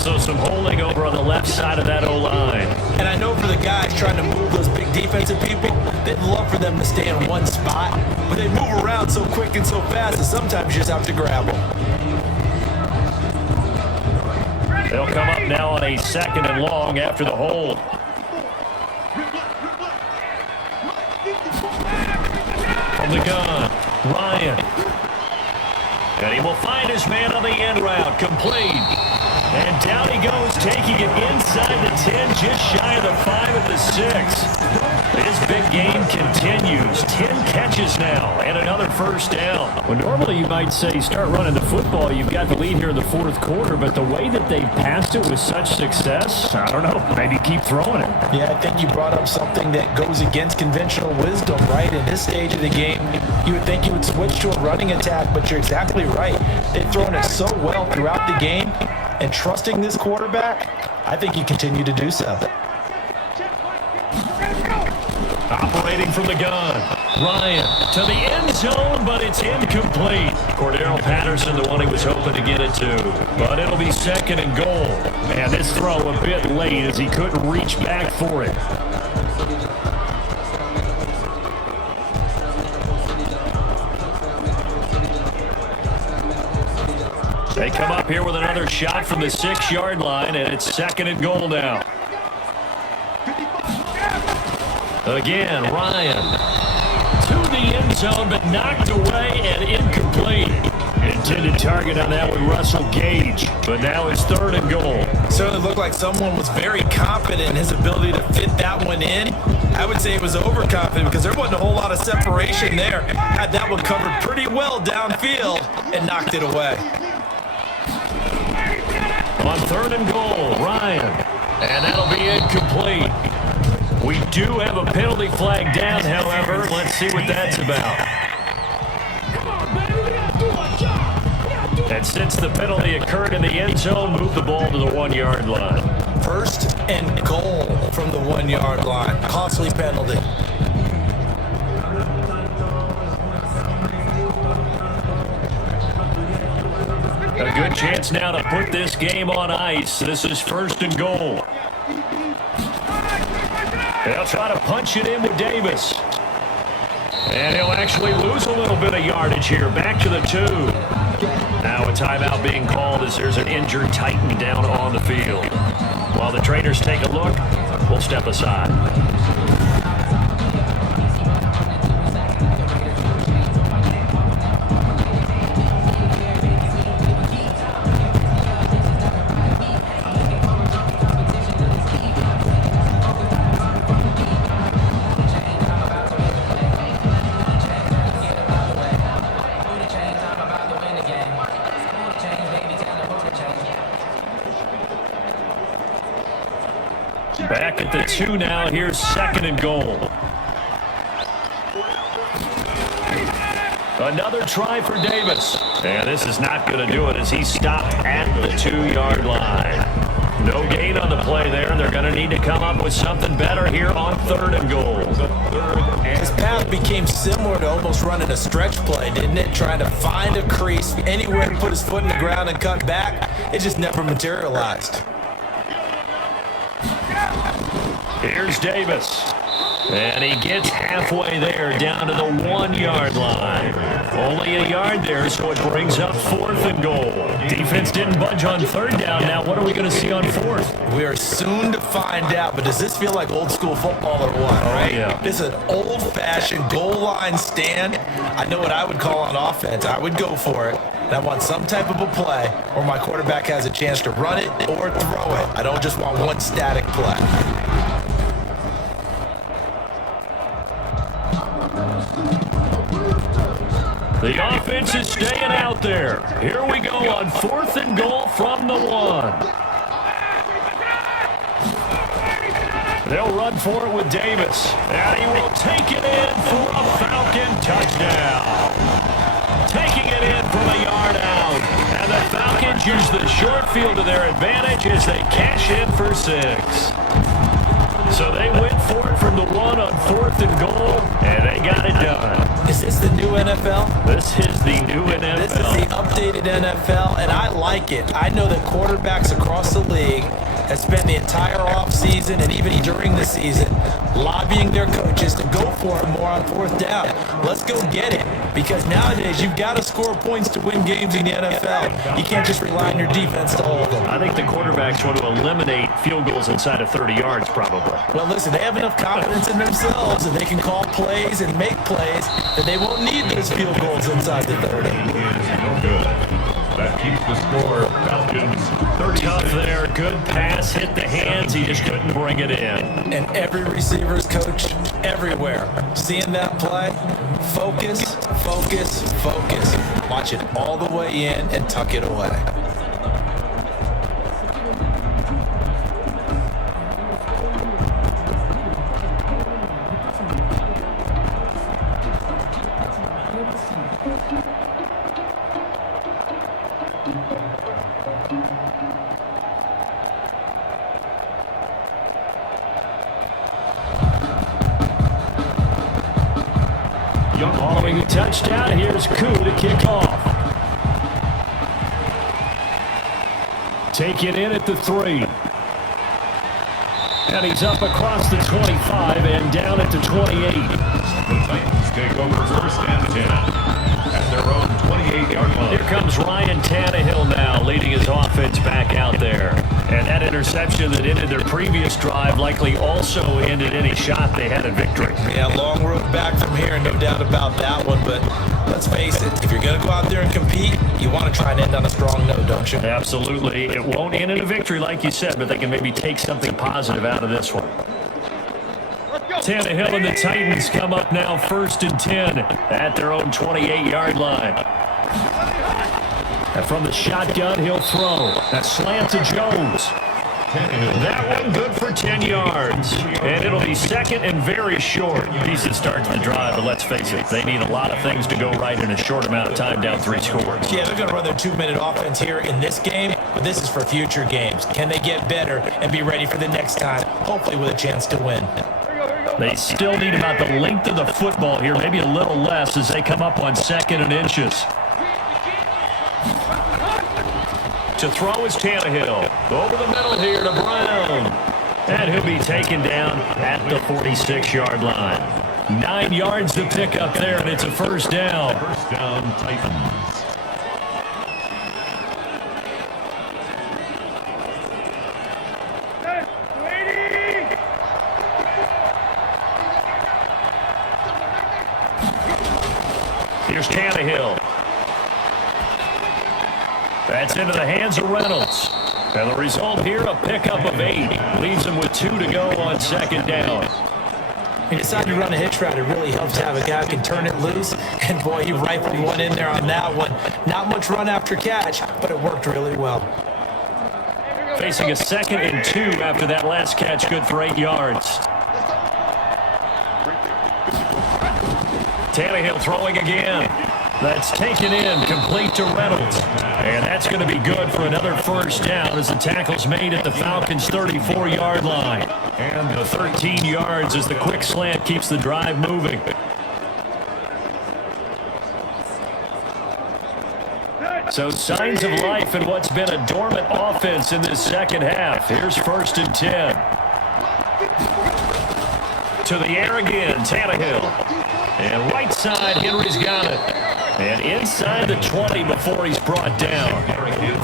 So some holding over on the left side of that O-line. And I know for the guys trying to move those big defensive people, they'd love for them to stay in one spot, but they move around so quick and so fast that sometimes you just have to grab them. They'll come up now on a 2nd and long after the hold. From the gun, Ryan. And he will find his man on the end route, complete. And down he goes, taking it inside the 10, just shy of the 5 at the 6. His big game continues. 10 catches now and another 1st down. Well, normally you might say start running the football. You've got the lead here in the 4th quarter, but the way that they passed it with such success, I don't know, maybe keep throwing it. Yeah, I think you brought up something that goes against conventional wisdom, right? In this stage of the game, you would think you would switch to a running attack, but you're exactly right. They've thrown it so well throughout the game, and trusting this quarterback, I think you continue to do so. Operating from the gun, Ryan to the end zone, but it's incomplete. Cordero Patterson, the one he was hoping to get it to, but it'll be 2nd and goal. Man, this throw a bit late as he couldn't reach back for it. They come up here with another shot from the 6-yard line, and it's 2nd and goal now. Again, Ryan to the end zone, but knocked away and incomplete. Intended target on that one, Russell Gage, but now it's 3rd and goal. Certainly looked like someone was very confident in his ability to fit that one in. I would say it was overconfident because there wasn't a whole lot of separation there. Had that one covered pretty well downfield and knocked it away. On 3rd and goal, Ryan, and that'll be incomplete. We do have a penalty flag down, however. Let's see what that's about. And since the penalty occurred in the end zone, move the ball to the 1-yard line. 1st and goal from the 1-yard line. Costly penalty. A good chance now to put this game on ice. This is 1st and goal. They'll try to punch it in with Davis. And he'll actually lose a little bit of yardage here. Back to the 2. Now a timeout being called as there's an injured Titan down on the field. While the trainers take a look, we'll step aside. Back at the 2 now. Here's 2nd and goal. Another try for Davis. And this is not going to do it as he stopped at the 2-yard line. No gain on the play there. They're going to need to come up with something better here on 3rd and goal. His path became similar to almost running a stretch play, didn't it? Trying to find a crease anywhere to put his foot in the ground and cut back. It just never materialized. Here's Davis. And he gets halfway there, down to the 1-yard line. Only a yard there, so it brings up 4th and goal. Defense didn't budge on 3rd down. Now what are we going to see on 4th? We are soon to find out, but does this feel like old school football or what, right? Yeah. This is an old-fashioned goal line stand. I know what I would call on offense. I would go for it. And I want some type of a play where my quarterback has a chance to run it or throw it. I don't just want one static play. The offense is staying out there. Here we go on 4th and goal from the 1. They'll run for it with Davis. And he will take it in for a Falcon touchdown. Taking it in from a yard out. And the Falcons use the short field to their advantage as they cash in for 6. So they went for it from the 1 on 4th and goal, and they got it done. Is this the new NFL? This is the new NFL. This is the updated NFL, and I like it. I know that quarterbacks across the league have spent the entire offseason and even during the season lobbying their coaches to go for it more on 4th down. Let's go get it, because nowadays you've got to score points to win games in the NFL. You can't just rely on your defense to hold them. I think the quarterbacks want to eliminate field goals inside of 30 yards probably. Well, listen, they have enough confidence in themselves that they can call plays and make plays that they won't need those field goals inside the 30. No good. That keeps the score. Falcons 30. Tough there. Good pass. Hit the hands. He just couldn't bring it in. And every receiver's coach everywhere, seeing that play, focus, focus, focus. Watch it all the way in and tuck it away. Following a touchdown, here's Koo to kick off. Take it in at the 3. And he's up across the 25 and down at the 28. The Titans take over 1st and 10 at their own 28-yard line. Here comes Ryan Tannehill now, leading his offense back out there. And that interception that ended their previous drive likely also ended any shot they had at victory. Yeah, long road back from here, no doubt about that one. But let's face it, if you're going to go out there and compete, you want to try and end on a strong note, don't you? Absolutely. It won't end in a victory like you said, but they can maybe take something positive out of this one. Tannehill and the Titans come up now 1st and 10 at their own 28-yard line. And from the shotgun, he'll throw. That slant to Jones. That one good for 10 yards. And it'll be 2nd and very short. Decent start to the drive, but let's face it, they need a lot of things to go right in a short amount of time, down 3 scores. Yeah, they're going to run their 2-minute offense here in this game, but this is for future games. Can they get better and be ready for the next time, hopefully with a chance to win? They still need about the length of the football here, maybe a little less as they come up on 2nd and inches. To throw is Tannehill. Over the middle here to Brown. And he'll be taken down at the 46-yard line. 9 yards to pick up there, and it's a 1st down. 1st down, Titans. Here's Tannehill. That's into the hands of Reynolds. And the result here, a pickup of 8. Leaves him with 2 to go on 2nd down. He decided to run a hitch route. It really helps to have a guy who can turn it loose. And boy, he rifled one in there on that one. Not much run after catch, but it worked really well. Facing a 2nd and 2 after that last catch, good for 8 yards. Tannehill throwing again. That's taken in, complete to Reynolds. And that's going to be good for another first down as the tackle's made at the Falcons' 34-yard line. And the 13 yards as the quick slant keeps the drive moving. So signs of life in what's been a dormant offense in this second half. Here's 1st and 10. To the air again, Tannehill. And right side, Henry's got it. And inside the 20 before he's brought down.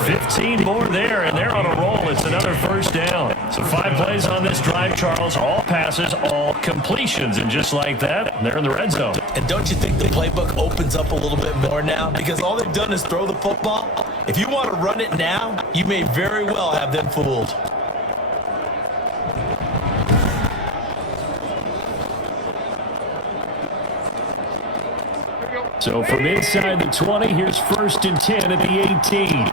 15 more there, and they're on a roll. It's another first down. So 5 plays on this drive, Charles. All passes, all completions. And just like that, they're in the red zone. And don't you think the playbook opens up a little bit more now? Because all they've done is throw the football. If you want to run it now, you may very well have them fooled. So from inside the 20, here's 1st and 10 at the 18.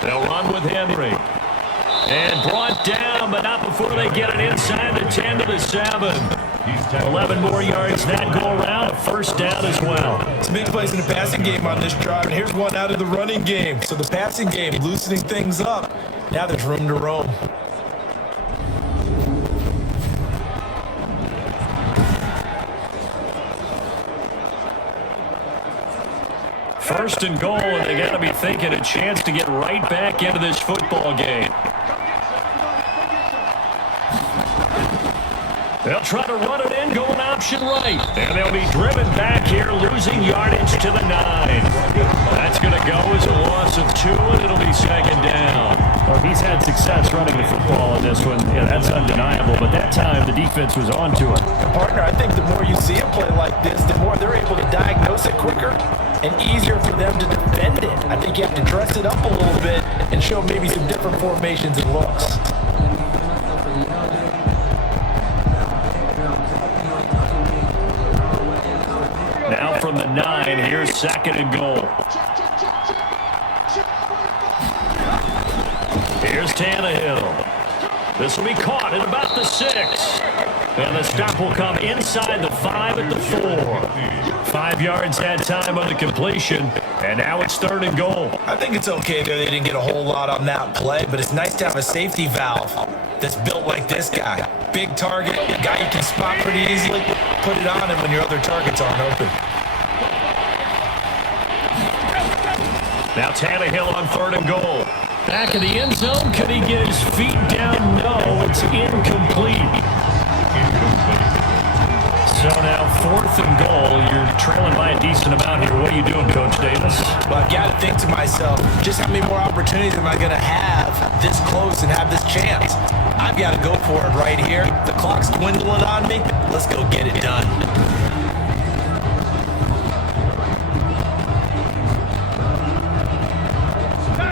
They'll run with Henry. And brought down, but not before they get it inside the 10 to the 7. 11 more yards that go around. A first down as well. Some big plays in the passing game on this drive. And here's one out of the running game. So the passing game loosening things up. Now there's room to roam. First and goal, and they got to be thinking a chance to get right back into this football game. They'll try to run it in, going option right. And they'll be driven back here, losing yardage to the 9. That's going to go as a loss of 2, and it'll be 2nd down. Well, he's had success running the football in this one. Yeah, that's undeniable, but that time the defense was on to it. Partner, I think the more you see a play like this, the more they're able to diagnose it quicker and easier for them to defend it. I think you have to dress it up a little bit and show maybe some different formations and looks. Now from the 9, here's 2nd and goal. Here's Tannehill. This will be caught at about the 6. And the stop will come inside the 5 at the 4. 5 yards that time on the completion. And now it's 3rd and goal. I think it's okay there. They didn't get a whole lot on that play, but it's nice to have a safety valve that's built like this guy. Big target, a guy you can spot pretty easily. Put it on him when your other targets aren't open. Now Tannehill on 3rd and goal. Back in the end zone. Can he get his feet down? No, it's incomplete. So now 4th and goal. You're trailing by a decent amount here. What are you doing, Coach Davis? Well, I've got to think to myself, just how many more opportunities am I going to have this close and have this chance? I've got to go for it right here. The clock's dwindling on me. Let's go get it done.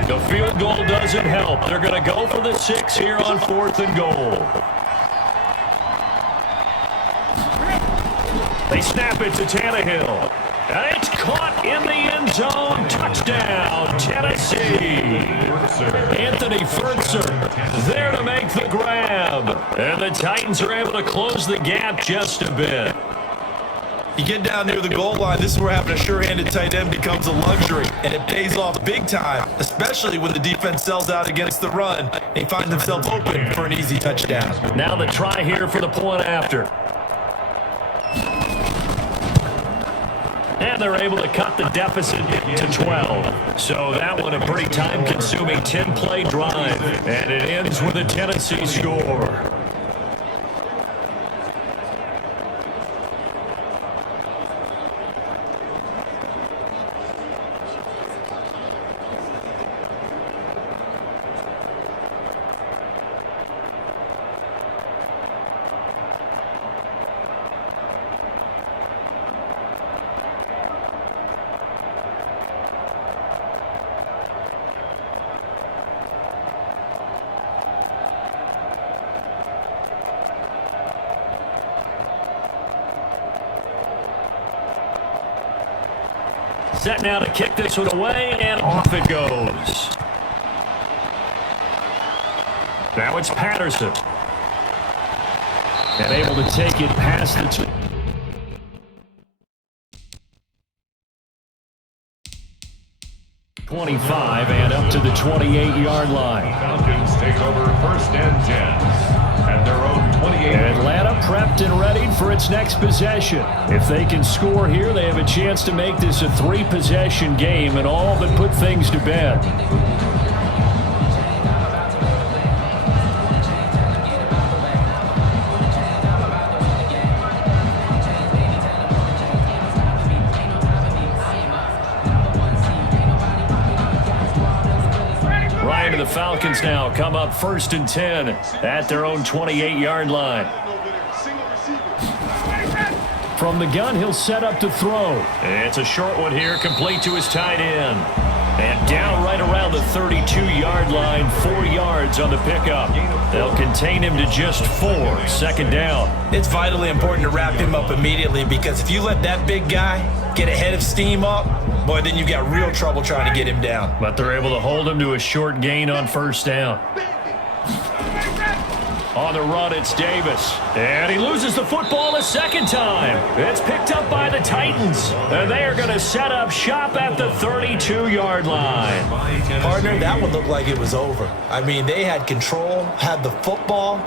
The field goal doesn't help. They're going to go for the 6 here on 4th and goal. They snap it to Tannehill. And it's caught in the end zone. Touchdown, Tennessee. Anthony Furtzer there to make the grab. And the Titans are able to close the gap just a bit. You get down near the goal line, this is where having a sure-handed tight end becomes a luxury, and it pays off big time, especially when the defense sells out against the run. They find themselves open for an easy touchdown. Now the try here for the point after. And they're able to cut the deficit to 12. So that one a pretty time-consuming 10-play drive, and it ends with a Tennessee score. Set now to kick this one away, and off it goes. Now it's Patterson. And able to take it past the 25 and up to the 28-yard line. Falcons take over 1st and 10 at their own 28. Atlanta prepped and ready for its next possession. If they can score here, they have a chance to make this a 3-possession game and all but put things to bed. The Falcons now come up 1st and 10 at their own 28-yard line. From the gun, he'll set up to throw. It's a short one here, complete to his tight end. And down right around the 32-yard line, 4 yards on the pickup. They'll contain him to just 4, 2nd down. It's vitally important to wrap him up immediately because if you let that big guy get a head of steam up, boy, then you got real trouble trying to get him down. But they're able to hold him to a short gain on 1st down. On the run, it's Davis. And he loses the football a 2nd time. It's picked up by the Titans. And they are going to set up shop at the 32-yard line. Partner, that one looked like it was over. I mean, they had control, had the football,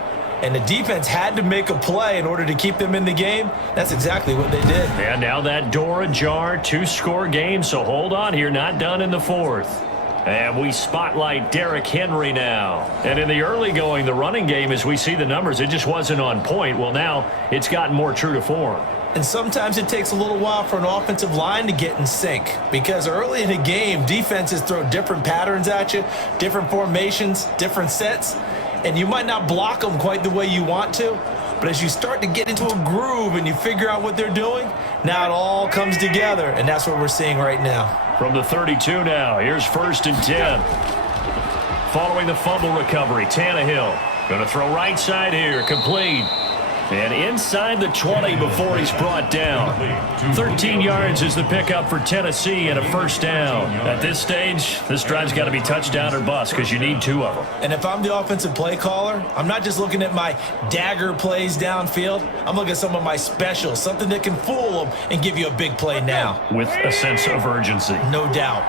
and the defense had to make a play in order to keep them in the game. That's exactly what they did. And now that door ajar, 2-score game, so hold on here, not done in the 4th. And we spotlight Derrick Henry now. And in the early going, the running game, as we see the numbers, it just wasn't on point. Well, now it's gotten more true to form. And sometimes it takes a little while for an offensive line to get in sync because early in the game, defenses throw different patterns at you, different formations, different sets, and you might not block them quite the way you want to. But as you start to get into a groove and you figure out what they're doing, now it all comes together, and that's what we're seeing right now. From the 32 now, here's 1st and 10. Following the fumble recovery, Tannehill going to throw right side here, complete. And inside the 20 before he's brought down. 13 yards is the pickup for Tennessee and a 1st down. At this stage, this drive's got to be touchdown or bust because you need 2 of them. And if I'm the offensive play caller, I'm not just looking at my dagger plays downfield. I'm looking at some of my specials, something that can fool them and give you a big play now. With a sense of urgency. No doubt.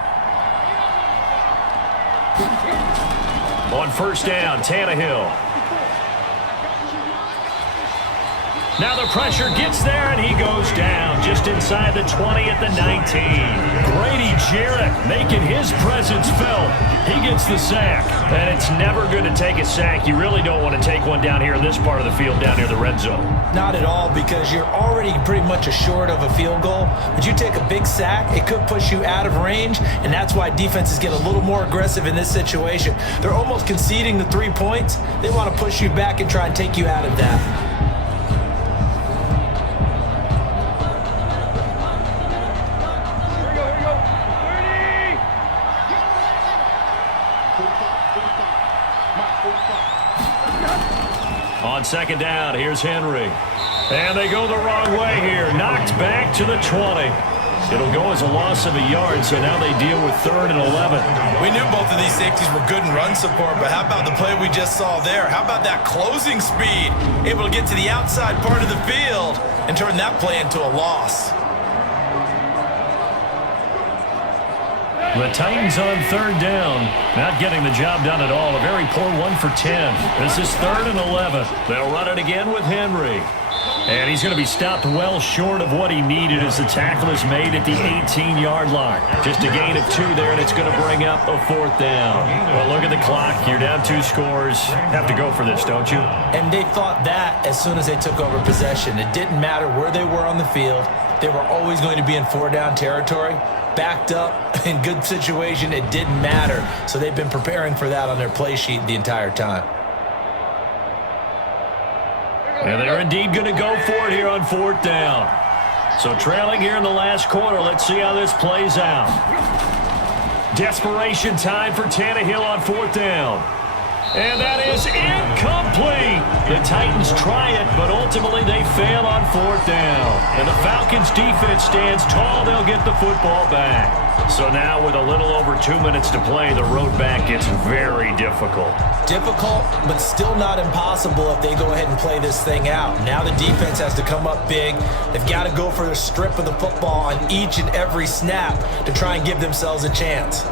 On 1st down, Tannehill. Now the pressure gets there, and he goes down just inside the 20 at the 19. Grady Jarrett making his presence felt. He gets the sack, and it's never good to take a sack. You really don't want to take one down here in this part of the field, down near the red zone. Not at all, because you're already pretty much assured of a field goal. But you take a big sack, it could push you out of range, and that's why defenses get a little more aggressive in this situation. They're almost conceding the 3 points. They want to push you back and try and take you out of that. On 2nd down, here's Henry. And they go the wrong way here. Knocked back to the 20. It'll go as a loss of a yard, so now they deal with 3rd and 11. We knew both of these safeties were good in run support, but how about the play we just saw there? How about that closing speed? Able to get to the outside part of the field and turn that play into a loss. The Titans on 3rd down, not getting the job done at all. A very poor 1 for 10. This is 3rd and 11. They'll run it again with Henry. And he's going to be stopped well short of what he needed as the tackle is made at the 18-yard line. Just a gain of 2 there, and it's going to bring up a 4th down. Well, look at the clock. You're down 2 scores. Have to go for this, don't you? And they thought that as soon as they took over possession. It didn't matter where they were on the field. They were always going to be in 4-down territory. Backed up, in good situation, it didn't matter. So they've been preparing for that on their play sheet the entire time. And they're indeed going to go for it here on 4th down. So trailing here in the last quarter. Let's see how this plays out. Desperation time for Tannehill on 4th down. And that is incomplete. The Titans try it, but ultimately they fail on 4th down. And the Falcons defense stands tall. They'll get the football back. So now with a little over 2 minutes to play, the road back gets very difficult. Difficult, but still not impossible if they go ahead and play this thing out. Now the defense has to come up big. They've got to go for a strip of the football on each and every snap to try and give themselves a chance.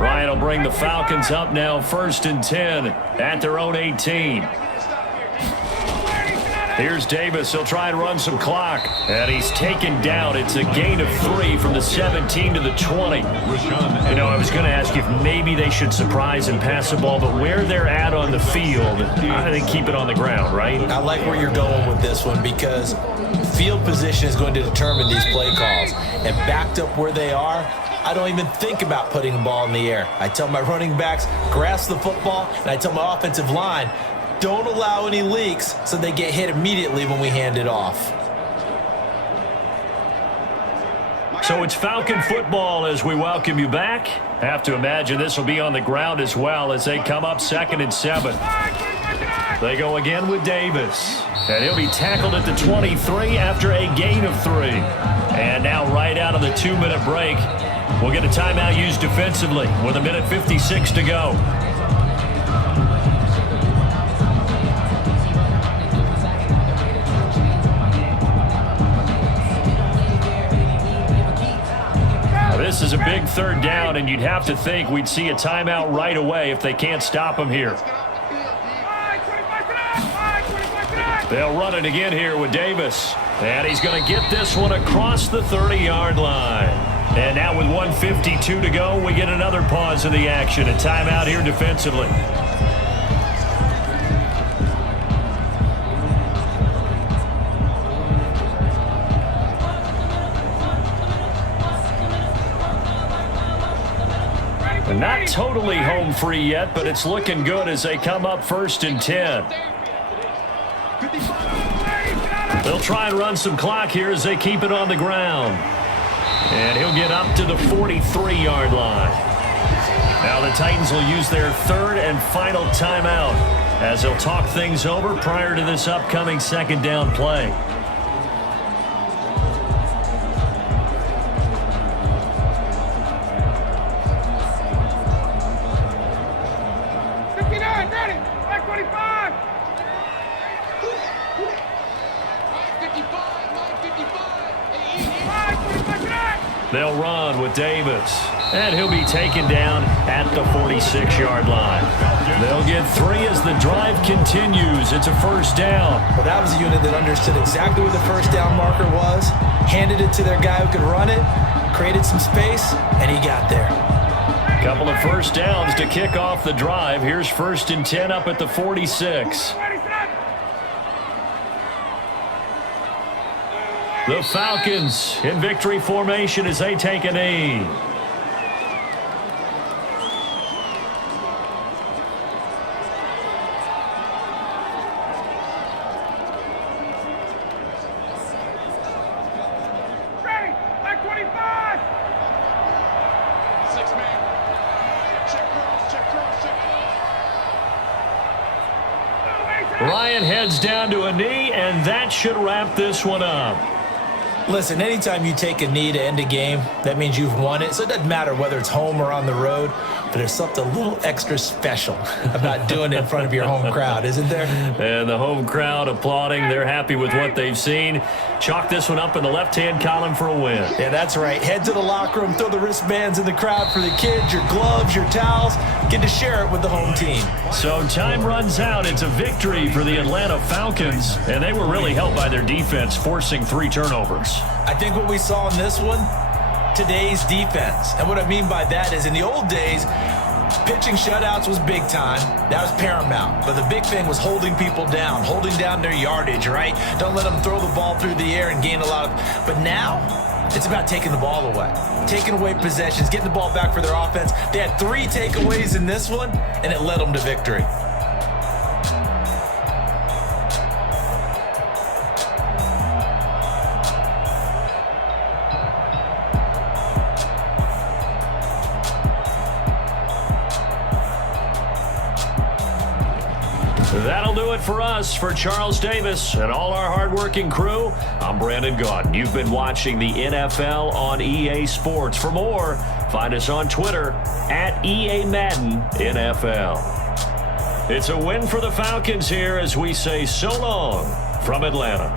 Ryan will bring the Falcons up now 1st and 10 at their own 18. Here's Davis. He'll try and run some clock. And he's taken down. It's a gain of 3 from the 17 to the 20. You know, I was going to ask you if maybe they should surprise and pass the ball, but where they're at on the field, I think keep it on the ground, right? I like where you're going with this one because field position is going to determine these play calls. And backed up where they are, I don't even think about putting the ball in the air. I tell my running backs, grasp the football, and I tell my offensive line, don't allow any leaks so they get hit immediately when we hand it off. So it's Falcon football as we welcome you back. Have to imagine this will be on the ground as well as they come up 2nd and 7. They go again with Davis. And he'll be tackled at the 23 after a gain of 3. And now right out of the 2-minute break, we'll get a timeout used defensively with 1:56 to go. Now, this is a big 3rd down, and you'd have to think we'd see a timeout right away if they can't stop him here. They'll run it again here with Davis. And he's going to get this one across the 30-yard line. And now with 1:52 to go, we get another pause in the action. A timeout here defensively. Not totally home free yet, but it's looking good as they come up 1st and 10. They'll try and run some clock here as they keep it on the ground. And he'll get up to the 43-yard line. Now the Titans will use their 3rd and final timeout as they'll talk things over prior to this upcoming 2nd down play. They'll run with Davis. And he'll be taken down at the 46-yard line. They'll get 3 as the drive continues. It's a 1st down. Well, that was a unit that understood exactly where the 1st down marker was, handed it to their guy who could run it, created some space, and he got there. Couple of 1st downs to kick off the drive. Here's 1st and 10 up at the 46. The Falcons in victory formation as they take a knee. Ready, like 25. 6-man. Check cross, check cross, check cross. Ryan heads down to a knee, and that should wrap this one up. Listen, anytime you take a knee to end a game, that means you've won it. So it doesn't matter whether it's home or on the road, but there's something a little extra special about doing it in front of your home crowd, isn't there? And the home crowd applauding. They're happy with what they've seen. Chalk this one up in the left-hand column for a win. Yeah, that's right. Head to the locker room, throw the wristbands in the crowd for the kids, your gloves, your towels. Get to share it with the home team. So time runs out. It's a victory for the Atlanta Falcons, and they were really helped by their defense, forcing 3 turnovers. I think what we saw in this one, today's defense. And what I mean by that is in the old days, pitching shutouts was big time. That was paramount. But the big thing was holding people down, holding down their yardage, right? Don't let them throw the ball through the air and gain a lot of... But now, It's about taking the ball away, taking away possessions, getting the ball back for their offense. They had 3 takeaways in this one, and it led them to victory. That'll do it for us. For Charles Davis and all our hardworking crew, I'm Brandon Gaudin. You've been watching the NFL on EA Sports. For more, find us on Twitter at EA Madden NFL. It's a win for the Falcons here as we say so long from Atlanta.